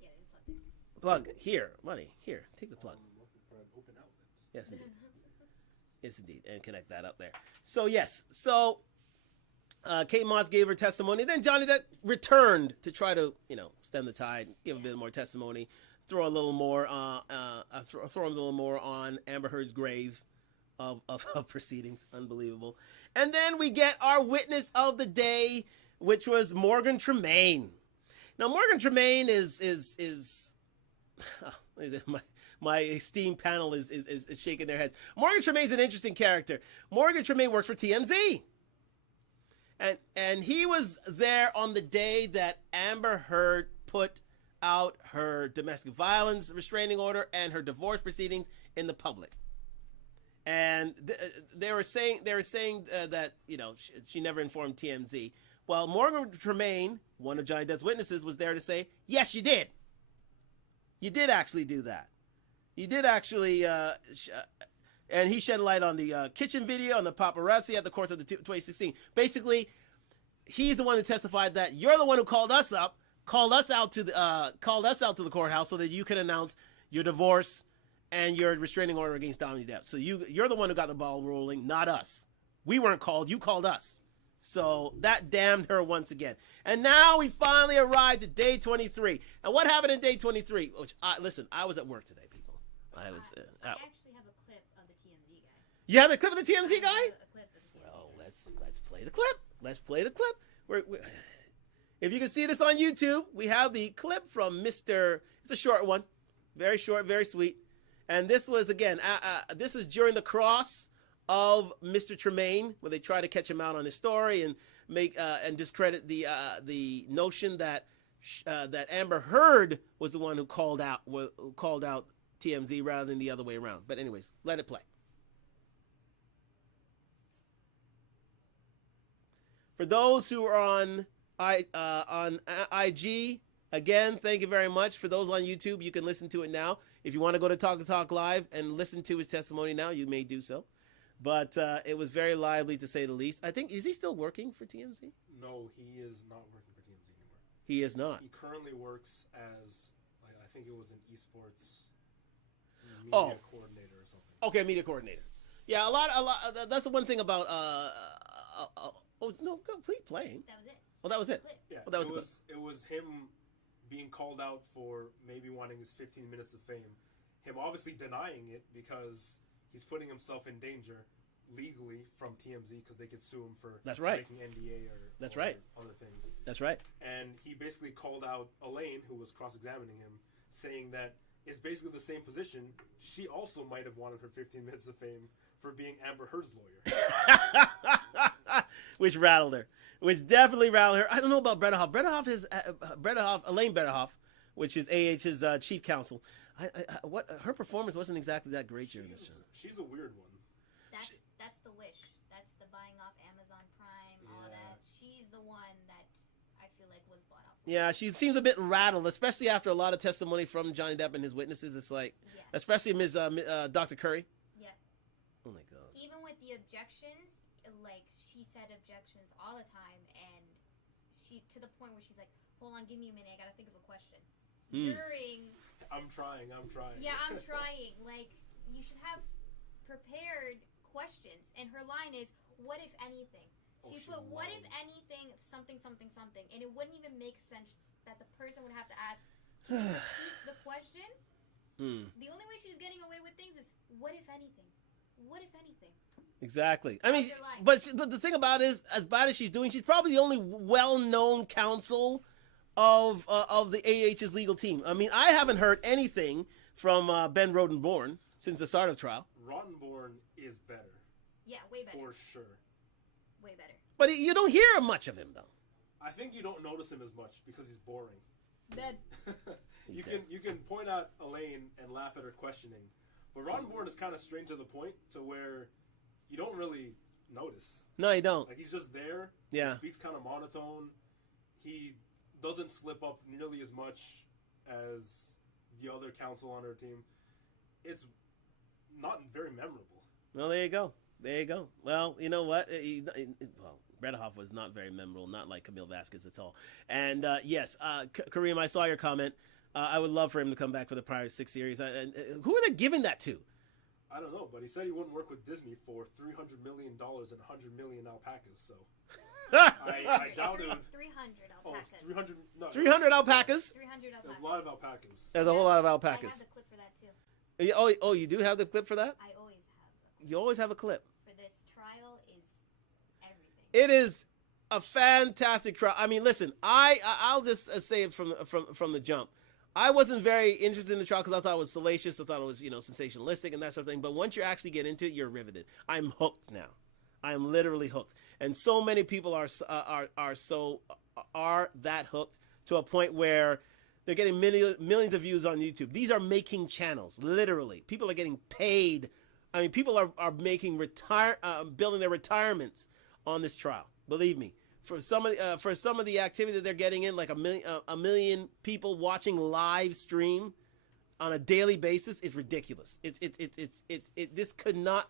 Yeah, there's a plug there. Plug here, money here. Take the plug. For an open outlet. Yes, indeed. Yes, indeed, and connect that up there. So yes, Kate Moss gave her testimony. Then Johnny Depp returned to try to, stem the tide, give a bit more testimony, throw a little more on Amber Heard's grave of proceedings. Unbelievable. And then we get our witness of the day, which was Morgan Tremaine. Now, Morgan Tremaine is my esteemed panel is shaking their heads. Morgan Tremaine's an interesting character. Morgan Tremaine works for TMZ. And he was there on the day that Amber Heard put out her domestic violence restraining order and her divorce proceedings in the public. And they were saying that she never informed TMZ. Well, Morgan Tremaine, one of Johnny Depp's witnesses, was there to say, yes, you did. You did actually do that. You did actually, and he shed light on the kitchen video, on the paparazzi at the course of the 2016. Basically, he's the one who testified that you're the one who called us out to the courthouse so that you could announce your divorce and your restraining order against Johnny Depp. So you're the one who got the ball rolling, not us. We weren't called. You called us. So that damned her once again. And now we finally arrived at day 23. And what happened in day 23? Which I was at work today, people. I actually have a clip of the TMZ guy. You have the clip of the TMZ guy? A clip of the TMZ Well, let's play the clip. Let's play the clip. If you can see this on YouTube, we have the clip from Mr. It's a short one, very short, very sweet. And this was this is during the cross of Mr. Tremaine, where they try to catch him out on his story and make and discredit the notion that Amber Heard was the one who called out TMZ rather than the other way around. But anyways, let it play. For those who are on IG, again, thank you very much. For those on YouTube, you can listen to it now. If you want to go to Talk to Talk Live and listen to his testimony now, you may do so. But it was very lively, to say the least. I think, is he still working for TMZ? No, he is not working for TMZ anymore. He is not. He currently works as, I think it was an esports media coordinator or something. Okay, media coordinator. Yeah, a lot. That's the one thing about. No, complete playing. That was it. Oh, that was it. Yeah, oh, that was it was him being called out for maybe wanting his 15 minutes of fame. Him obviously denying it because he's putting himself in danger legally from TMZ because they could sue him for breaking NDA or other things. That's right. And he basically called out Elaine, who was cross-examining him, saying that is basically the same position. She also might have wanted her 15 minutes of fame for being Amber Heard's lawyer. Which rattled her. Which definitely rattled her. I don't know about Bredderhoff. Elaine Bredderhoff, which is AH's chief counsel. Her performance wasn't exactly that great during this show. She's a weird one. That's the wish. That's the buying off Amazon Prime, all that. She's the one that I feel like was bought off. Yeah, she seems a bit rattled, especially after a lot of testimony from Johnny Depp and his witnesses. It's like, especially Dr. Curry. Yeah. Oh my God. Even with the objections, like she said objections all the time, and she to the point where she's like, "Hold on, give me a minute. I gotta think of a question." During. I'm trying. Yeah, I'm trying. Like, you should have prepared questions, and her line is, "What if anything?" She put, "What if anything, something, something, something," and it wouldn't even make sense that the person would have to ask the question. The only way she's getting away with things is, "What if anything? What if anything?" Exactly. I mean, but the thing about it is, as bad as she's doing, she's probably the only well-known counsel of the AH's legal team. I mean, I haven't heard anything from Ben Rodenborn since the start of the trial. Rodenborn is better. Yeah, way better. For sure. Way better. But you don't hear much of him, though. I think you don't notice him as much because he's boring. Dead. You can point out Elaine and laugh at her questioning, but Rodenborn is kind of straight to the point to where you don't really notice. No, you don't. Like, he's just there. Yeah. He speaks kind of monotone. He doesn't slip up nearly as much as the other counsel on her team. It's not very memorable. Well, there you go. There you go. Well, you know what? Bredderhoff was not very memorable, not like Camille Vasquez at all. And yes, Kareem, I saw your comment. I would love for him to come back for the prior 6 series. And who are they giving that to? I don't know, but he said he wouldn't work with Disney for $300 million and 100 million alpacas, so I doubt it. 300 alpacas. 300, no, 300 alpacas? 300 alpacas. There's a lot of alpacas. There's a whole lot of I alpacas. have the clip for that too. Oh, you do have the clip for that? I always have the clip. You always have a clip. For this trial is everything. It is a fantastic trial. I mean, listen, I'll just say it from the jump. I wasn't very interested in the trial because I thought it was salacious. I thought it was, sensationalistic and that sort of thing. But once you actually get into it, you're riveted. I'm hooked now. I am literally hooked. And so many people are that hooked to a point where they're getting millions of views on YouTube. These are making channels, literally. People are getting paid. I mean, people are making building their retirements on this trial. Believe me. For some of the activity that they're getting in, like a million people watching live stream on a daily basis, is ridiculous. This could not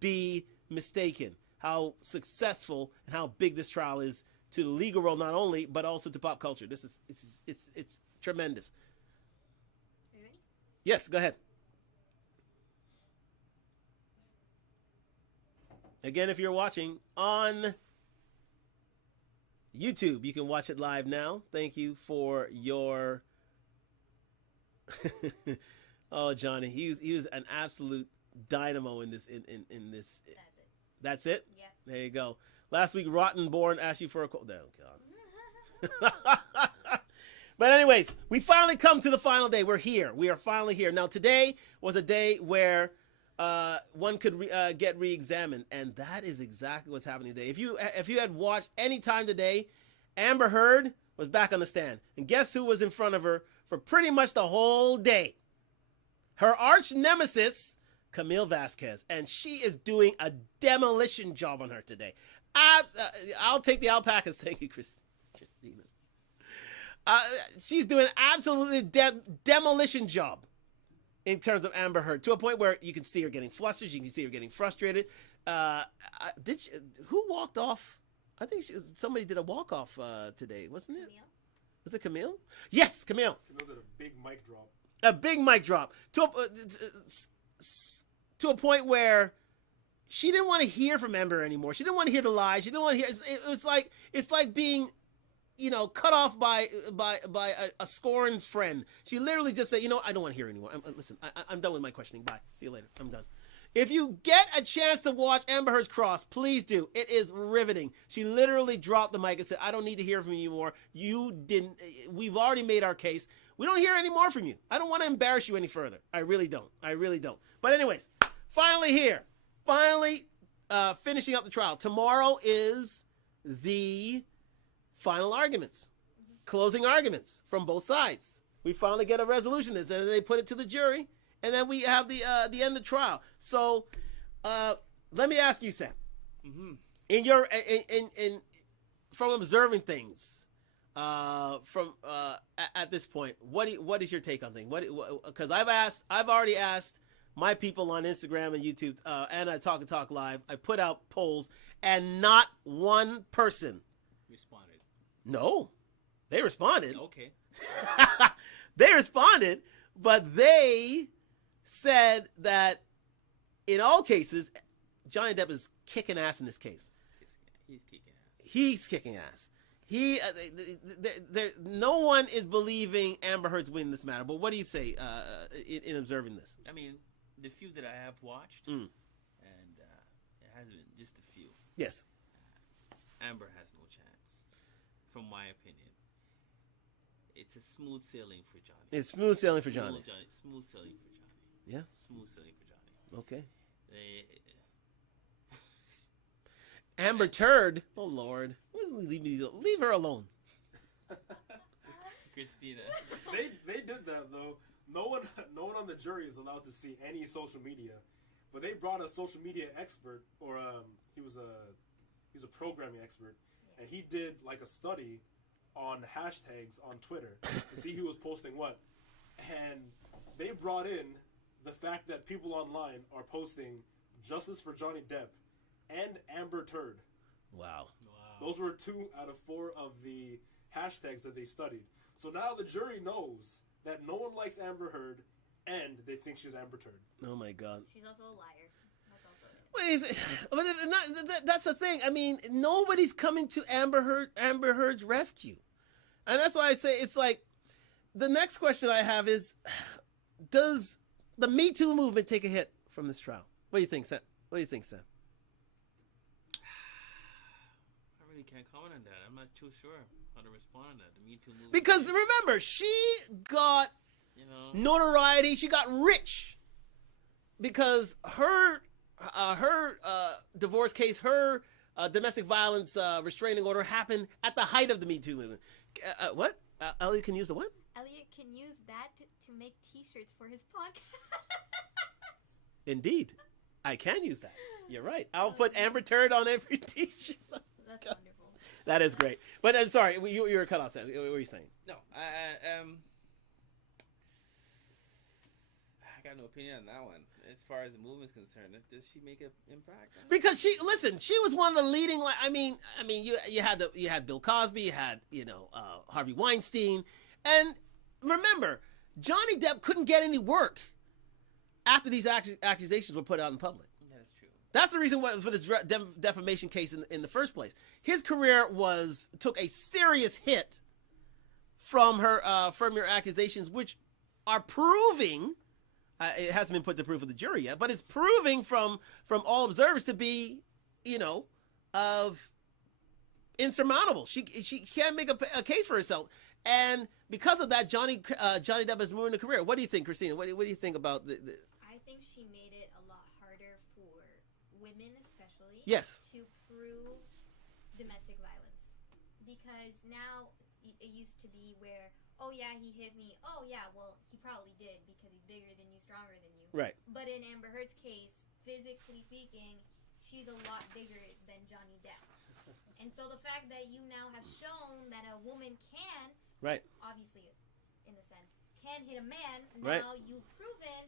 be mistaken. How successful and how big this trial is to the legal world, not only but also to pop culture. It's tremendous. Are you ready? Yes, go ahead. Again, if you're watching on YouTube, you can watch it live now. Thank you for your oh, Johnny, he was an absolute dynamo in this in this. That's it. Yeah. There you go. Last week, Rottenborn asked you for a quote. Oh, God. But anyways, we finally come to the final day. We're here. We are finally here. Now, today was a day where one could get re-examined, and that is exactly what's happening today. If you had watched any time today, Amber Heard was back on the stand, and guess who was in front of her for pretty much the whole day? Her arch nemesis, Camille Vasquez, and she is doing a demolition job on her today. I'll take the alpacas. Thank you, Christina. She's doing an absolutely demolition job in terms of Amber Heard, to a point where you can see her getting flustered, you can see her getting frustrated. Who walked off? I think somebody did a walk-off today, wasn't it? Camille? Was it Camille? Yes, Camille. Camille did a big mic drop. A big mic drop. To a point where she didn't want to hear from Amber anymore. She didn't want to hear the lies. She didn't want to hear. It's like being, cut off by a scorned friend. She literally just said, I don't want to hear anymore. Listen, I'm done with my questioning. Bye. See you later. I'm done. If you get a chance to watch Amber Heard's Cross, please do. It is riveting. She literally dropped the mic and said, I don't need to hear from you anymore. We've already made our case. We don't hear any more from you. I don't want to embarrass you any further. I really don't. But anyways, finally here. Finishing up the trial. Tomorrow is the final arguments. Closing arguments from both sides. We finally get a resolution. And then they put it to the jury. And then we have the end of the trial. So let me ask you, Sam. Mm-hmm. From observing things, at this point, what is your take on things? Because I've already asked my people on Instagram and YouTube, and I Talk Live. I put out polls, and not one person responded. No, they responded. Okay. They responded, but they said that in all cases, Johnny Depp is kicking ass in this case. He's kicking ass. He's kicking ass. No one is believing Amber Heard's winning this matter. But what do you say in observing this? I mean, the few that I have watched, and it has been just a few. Yes. Amber has no chance, from my opinion. It's a smooth sailing for Johnny. It's smooth sailing for Johnny. Smooth sailing for Johnny. Yeah. Smooth sailing for Johnny. Okay. They, Amber Turd. Oh Lord, leave her alone. Christina. They did that though. No one on the jury is allowed to see any social media, but they brought a social media expert, or he was a programming expert, and he did like a study on hashtags on Twitter to see who was posting what, and they brought in the fact that people online are posting justice for Johnny Depp and Amber Turd. Wow. Those were 2 out of 4 of the hashtags that they studied. So now the jury knows that no one likes Amber Heard, and they think she's Amber Turd. Oh my God. She's also a liar. That's also it. But that's the thing. I mean, nobody's coming to Amber Heard's rescue, and that's why I say it's like the next question I have is, does the Me Too movement take a hit from this trial? What do you think, Sam? I really can't comment on that. I'm not too sure how to respond on that. The Me Too movement. Because remember, she got notoriety. She got rich because her divorce case, her domestic violence restraining order happened at the height of the Me Too movement. What? Elliot can use the what? Elliot can use that to make T-shirts for his podcast. Indeed. I can use that. You're right. I'll put Amber Turd on every T-shirt. That's wonderful. That is great. But I'm sorry, you were cut off, Sam. What were you saying? No, I got no opinion on that one. As far as the movement's concerned, does she make an impact? Because she was one of the leading. I mean, you had Bill Cosby, you had Harvey Weinstein, and remember, Johnny Depp couldn't get any work after these accusations were put out in public. That is true. That's the reason for this defamation case in the first place. His career took a serious hit from your accusations, which are proving. It hasn't been put to proof of the jury yet, but it's proving from all observers to be, insurmountable. She can't make a case for herself, and because of that, Johnny Depp has ruined a career. What do you think, Christina? What do you think about the? I think she made it a lot harder for women, especially. Yes. To prove domestic violence, because now it used to be where, oh yeah, he hit me. Oh yeah, well he probably did because he's bigger than you, stronger than you. Right. But in Amber Heard's case, physically speaking, she's a lot bigger than Johnny Depp. And so the fact that you now have shown that a woman can, right, obviously, in a sense, can hit a man, right, now you've proven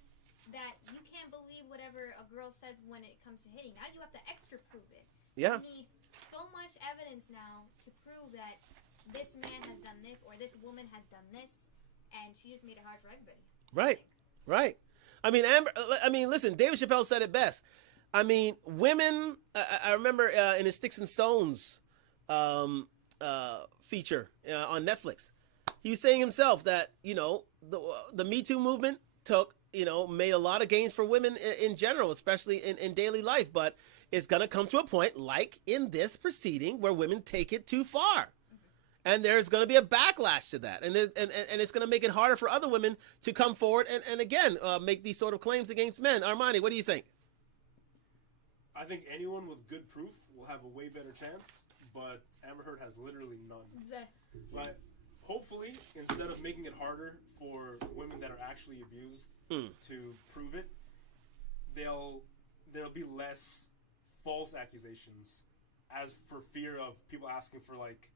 that you can't believe whatever a girl says when it comes to hitting. Now you have to extra prove it. Yeah. You need so much evidence now to prove that this man has done this or this woman has done this, and she just made it hard for everybody. Right, right. I mean, listen, David Chappelle said it best. I mean, women. I remember in his Sticks and Stones feature on Netflix, he was saying himself that the Me Too movement took made a lot of gains for women in general, especially in daily life. But it's going to come to a point, like in this proceeding, where women take it too far. And there's going to be a backlash to that. And it's going to make it harder for other women to come forward and again, make these sort of claims against men. Armani, what do you think? I think anyone with good proof will have a way better chance, but Amber Heard has literally none. But hopefully, instead of making it harder for women that are actually abused to prove it, there'll be less false accusations, as for fear of people asking for like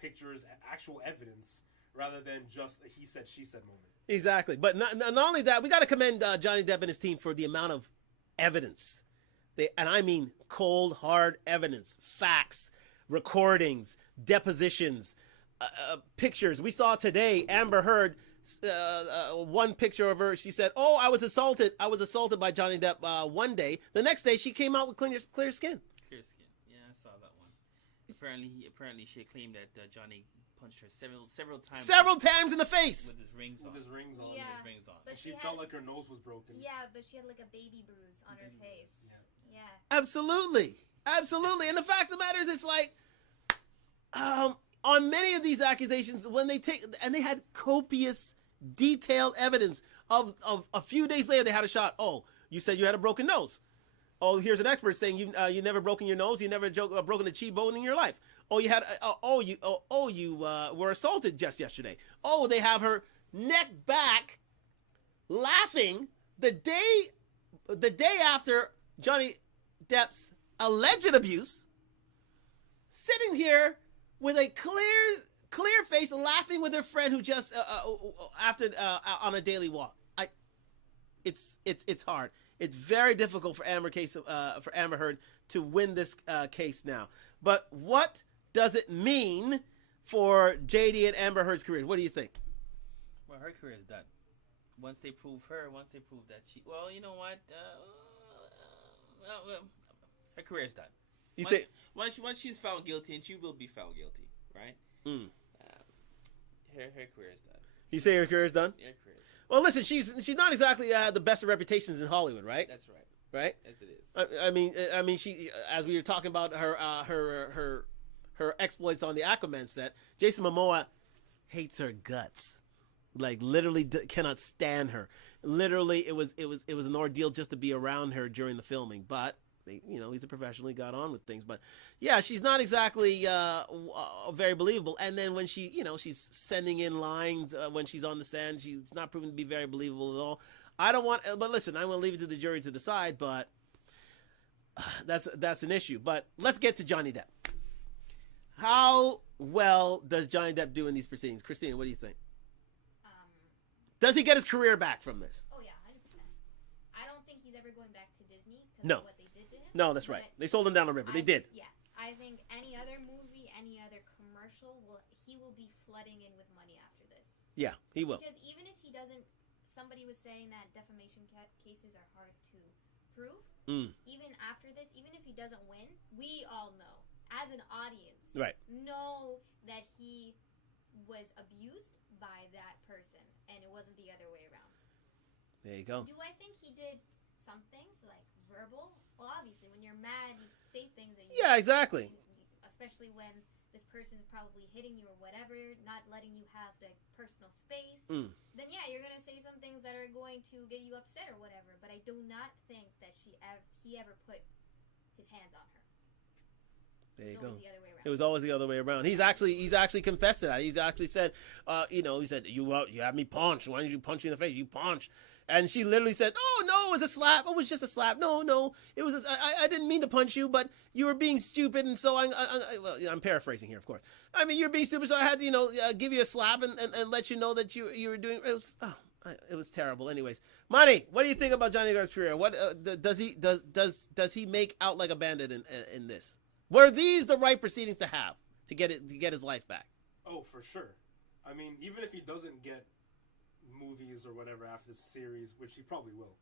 pictures and actual evidence rather than just a he said she said moment. Exactly. But not only that, we got to commend Johnny Depp and his team for the amount of evidence. And I mean cold, hard evidence, facts, recordings, depositions, pictures. We saw today Amber Heard, one picture of her. She said, "Oh, I was assaulted by Johnny Depp one day." The next day, she came out with clear skin. Clear skin. Yeah, I saw that one. Apparently, she claimed that Johnny punched her several times. Several times in the face. With his rings on. Yeah. But she felt like her nose was broken. Yeah, but she had like a baby bruise on her face. Yeah. Absolutely. And the fact of the matter is, it's like, on many of these accusations, when they had copious, detailed evidence of a few days later, they had a shot. Oh, you said you had a broken nose. Oh, here's an expert saying you never broken your nose. You never broken a cheekbone in your life. Oh, you had. You were assaulted just yesterday. Oh, they have her neck back, laughing the day after Johnny Depp's alleged abuse, sitting here with a clear face, laughing with her friend who just on a daily walk. It's hard. It's very difficult for Amber Heard to win this case now. But what does it mean for JD and Amber Heard's career? What do you think? Well, her career is done. Once they prove that she, well, you know what? Her career is done. Once she's found guilty, and she will be found guilty, right? Her career is done. You say her career is done? Yeah, her career is done. Well, listen, she's not exactly the best of reputations in Hollywood, right? That's right. Right? Yes, it is. I mean, she, as we were talking about her exploits on the Aquaman set, Jason Momoa hates her guts, like literally cannot stand her. Literally, it was an ordeal just to be around her during the filming. But he's a professional. He got on with things. But yeah, she's not exactly very believable. And then when she's sending in lines when she's on the stand, she's not proven to be very believable at all. But listen, I'm going to leave it to the jury to decide, but that's an issue. But let's get to Johnny Depp. How well does Johnny Depp do in these proceedings? Christina, what do you think? Does he get his career back from this? Oh, yeah, 100%. I don't think he's ever going back to Disney because No. of what they did to him. No, that's right. They sold him down the river. They did. Yeah. I think any other movie, any other commercial, he will be flooding in with money after this. Yeah, he will. Because even if he doesn't, somebody was saying that defamation cases are hard to prove. Even after this, even if he doesn't win, we all know, as an audience, know that he was abused by that person, and it wasn't the other way around. There you go. Do I think he did some things, like verbal? Well, obviously, when you're mad, you say things that you... Yeah, exactly. Especially when this person is probably hitting you or whatever, not letting you have the personal space, then yeah, you're going to say some things that are going to get you upset or whatever. But I do not think that he ever put his hands on her. There you go. The other way around. It was always the other way around. He's actually confessed to that. He's actually said, he said, you had me punched. Why didn't you punch me in the face? You punched. And she literally said, "Oh no, it was a slap. It was just a slap. No, it was. I didn't mean to punch you, but you were being stupid, and so I'm paraphrasing here, of course. I mean, you're being stupid, so I had to, give you a slap and let you know that you were doing. It was terrible. Anyways, Monty, what do you think about Johnny Depp's career? What does he make out like a bandit in this? Were these the right proceedings to have to get his life back? Oh, for sure. I mean, even if he doesn't get movies or whatever after this series, which he probably will,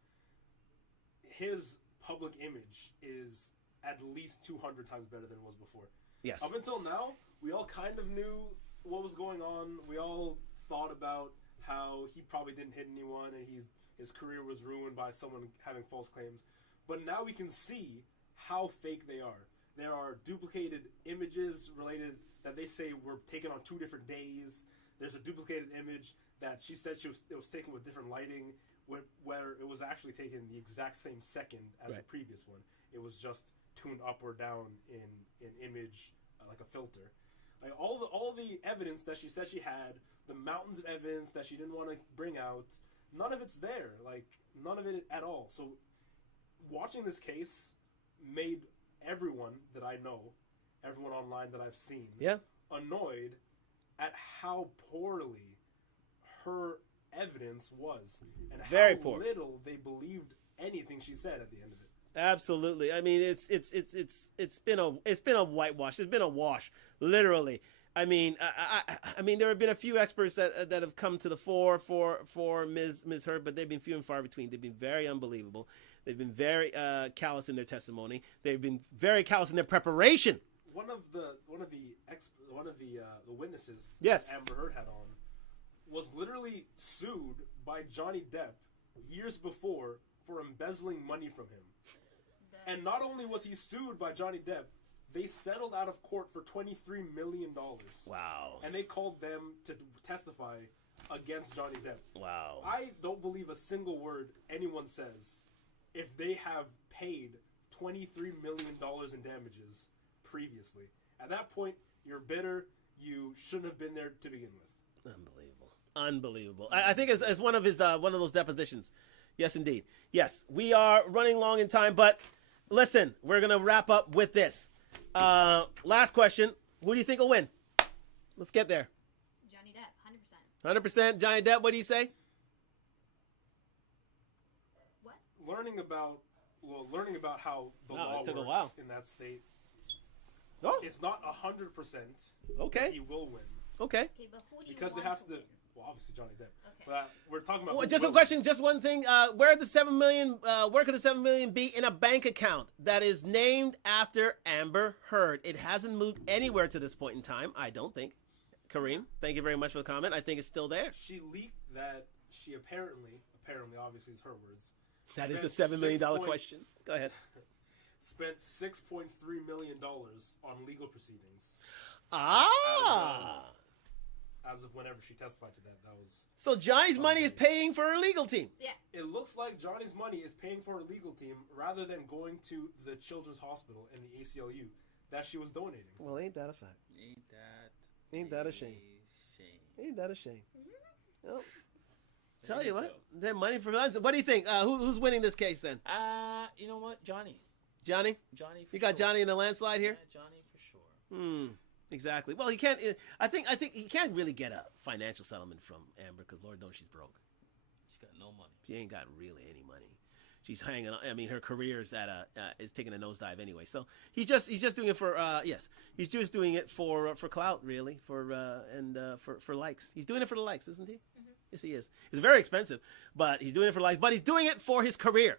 his public image is at least 200 times better than it was before. Yes. Up until now, we all kind of knew what was going on. We all thought about how he probably didn't hit anyone, and his career was ruined by someone having false claims. But now we can see how fake they are. There are duplicated images related that they say were taken on 2 different days. There's a duplicated image that she said it was taken with different lighting, where it was actually taken the exact same second as the previous one. It was just tuned up or down in image, like a filter. Like all the evidence that she said she had, the mountains of evidence that she didn't want to bring out, none of it's there. Like, none of it at all. So watching this case made everyone that I know, everyone online that I've seen, annoyed at how poorly her evidence was and Very how poor. little they believed anything she said at the end of it. Absolutely. I mean, it's been a whitewash. It's been a wash, literally. I mean, I mean, there have been a few experts that have come to the fore for Ms. Heard, but they've been few and far between. They've been very unbelievable. They've been very callous in their testimony. They've been very callous in their preparation. One of the witnesses Yes. that Amber Heard had on was literally sued by Johnny Depp years before for embezzling money from him. And not only was he sued by Johnny Depp, they settled out of court for $23 million. Wow. And they called them to testify against Johnny Depp. Wow. I don't believe a single word anyone says if they have paid $23 million in damages previously. At that point, you're bitter. You shouldn't have been there to begin with. Unbelievable. I think as one of those depositions. Yes, indeed. Yes, we are running long in time, but listen, we're going to wrap up with this. Last question. Who do you think will win? Let's get there. Johnny Depp, 100%. Johnny Depp, what do you say? What? Learning about how the law it took a works while. in that state, Oh, it's not 100% okay. he will win. Okay. Okay, but who do you Because they want have to, win? well, obviously Johnny Depp. Okay. But we're talking about Well, who just a will question, just one thing. Where could the $7 million be in a bank account that is named after Amber Heard? It hasn't moved anywhere to this point in time, I don't think. Kareem, thank you very much for the comment. I think it's still there. She leaked that she apparently, obviously it's her words. That is the spent $7 million $6 point- question. Go ahead. Spent $6.3 million on legal proceedings. Ah. As of whenever she testified to that was. So Johnny's money is paying for her legal team. Yeah. It looks like Johnny's money is paying for her legal team rather than going to the Children's Hospital and the ACLU that she was donating. Well, ain't that a fact? Ain't that a shame? Ain't that a shame? Well, tell you what, their money for guns. What do you think? Who's winning this case then? You know what? Johnny. Johnny? Johnny for You got sure. Johnny in a landslide here? Yeah, Johnny for sure. Exactly. Well, he can't. I think he can't really get a financial settlement from Amber because Lord knows she's broke. She's got no money. She ain't got really any money. She's hanging on. I mean, her career is is taking a nosedive anyway. So he's just doing it for he's just doing it for clout really for likes. He's doing it for the likes, isn't he? Mm-hmm. Yes, he is. It's very expensive, but he's doing it for likes. But he's doing it for his career.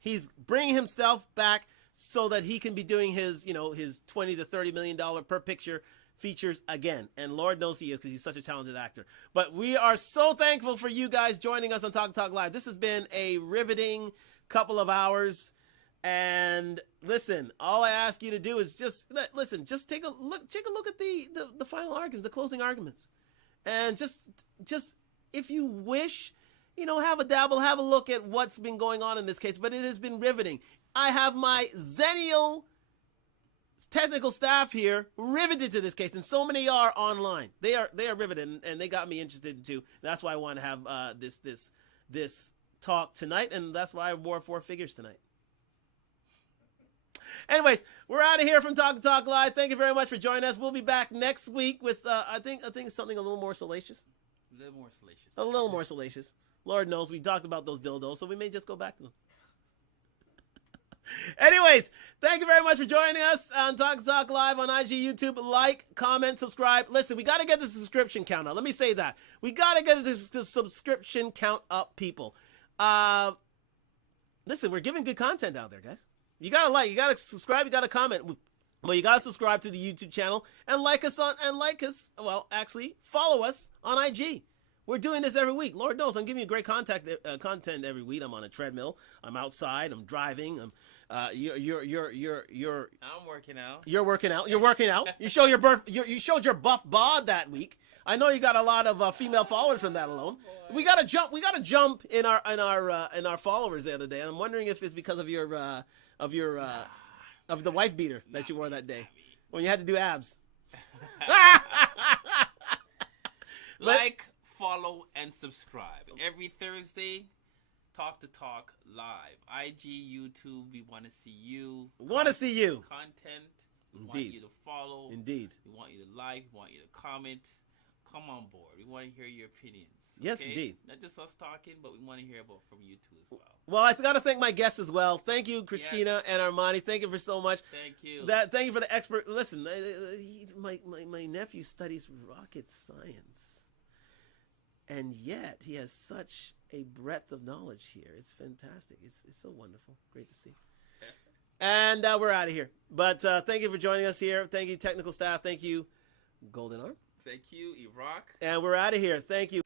He's bringing himself back so that he can be doing his his $20 to $30 million per picture features again. And Lord knows he is because he's such a talented actor. But we are so thankful for you guys joining us on Talk Live. This has been a riveting couple of hours. And listen, all I ask you to do is just take a look at the final arguments, the closing arguments. And just if you wish, have a dabble, have a look at what's been going on in this case. But it has been riveting. I have my Zennial technical staff here riveted to this case, and so many are online. They are riveted, and they got me interested too. That's why I want to have this talk tonight, and that's why I wore 4 figures tonight. Anyways, we're out of here from Talk Live. Thank you very much for joining us. We'll be back next week with I think something a little more salacious. A little more salacious. A little more salacious. Lord knows we talked about those dildos, so we may just go back to them. Anyways, thank you very much for joining us on Talk Live on IG, YouTube. Like, comment, subscribe. Listen, we got to get the subscription count up. Let me say that. We got to get the subscription count up, people. Listen, we're giving good content out there, guys. You got to like, you got to subscribe, you got to comment. Well, you got to subscribe to the YouTube channel and follow us on IG. We're doing this every week. Lord knows I'm giving you great content every week. I'm on a treadmill. I'm outside. I'm driving. I'm you're I'm working out. You're working out. You're working out. You show your you showed your buff bod that week. I know you got a lot of female followers from that alone. We got to jump. We got to jump in our followers the other day. And I'm wondering if it's because of your of the wife beater that you wore that day when you had to do abs. Like, follow, and subscribe. Every Thursday, Talk to Talk live. IG, YouTube, we want to see you. Content. We want you to follow. Indeed. We want you to like. We want you to comment. Come on board. We want to hear your opinions. Yes, indeed. Not just us talking, but we want to hear about from you too as well. Well, I got to thank my guests as well. Thank you, Christina and Armani. Thank you for so much. Thank you. Thank you for the expert. Listen, my nephew studies rocket science, and yet he has such a breadth of knowledge here. It's fantastic. It's so wonderful. Great to see. And we're out of here. But thank you for joining us here. Thank you, technical staff. Thank you, Golden Arm. Thank you, Iraq. And we're out of here. Thank you.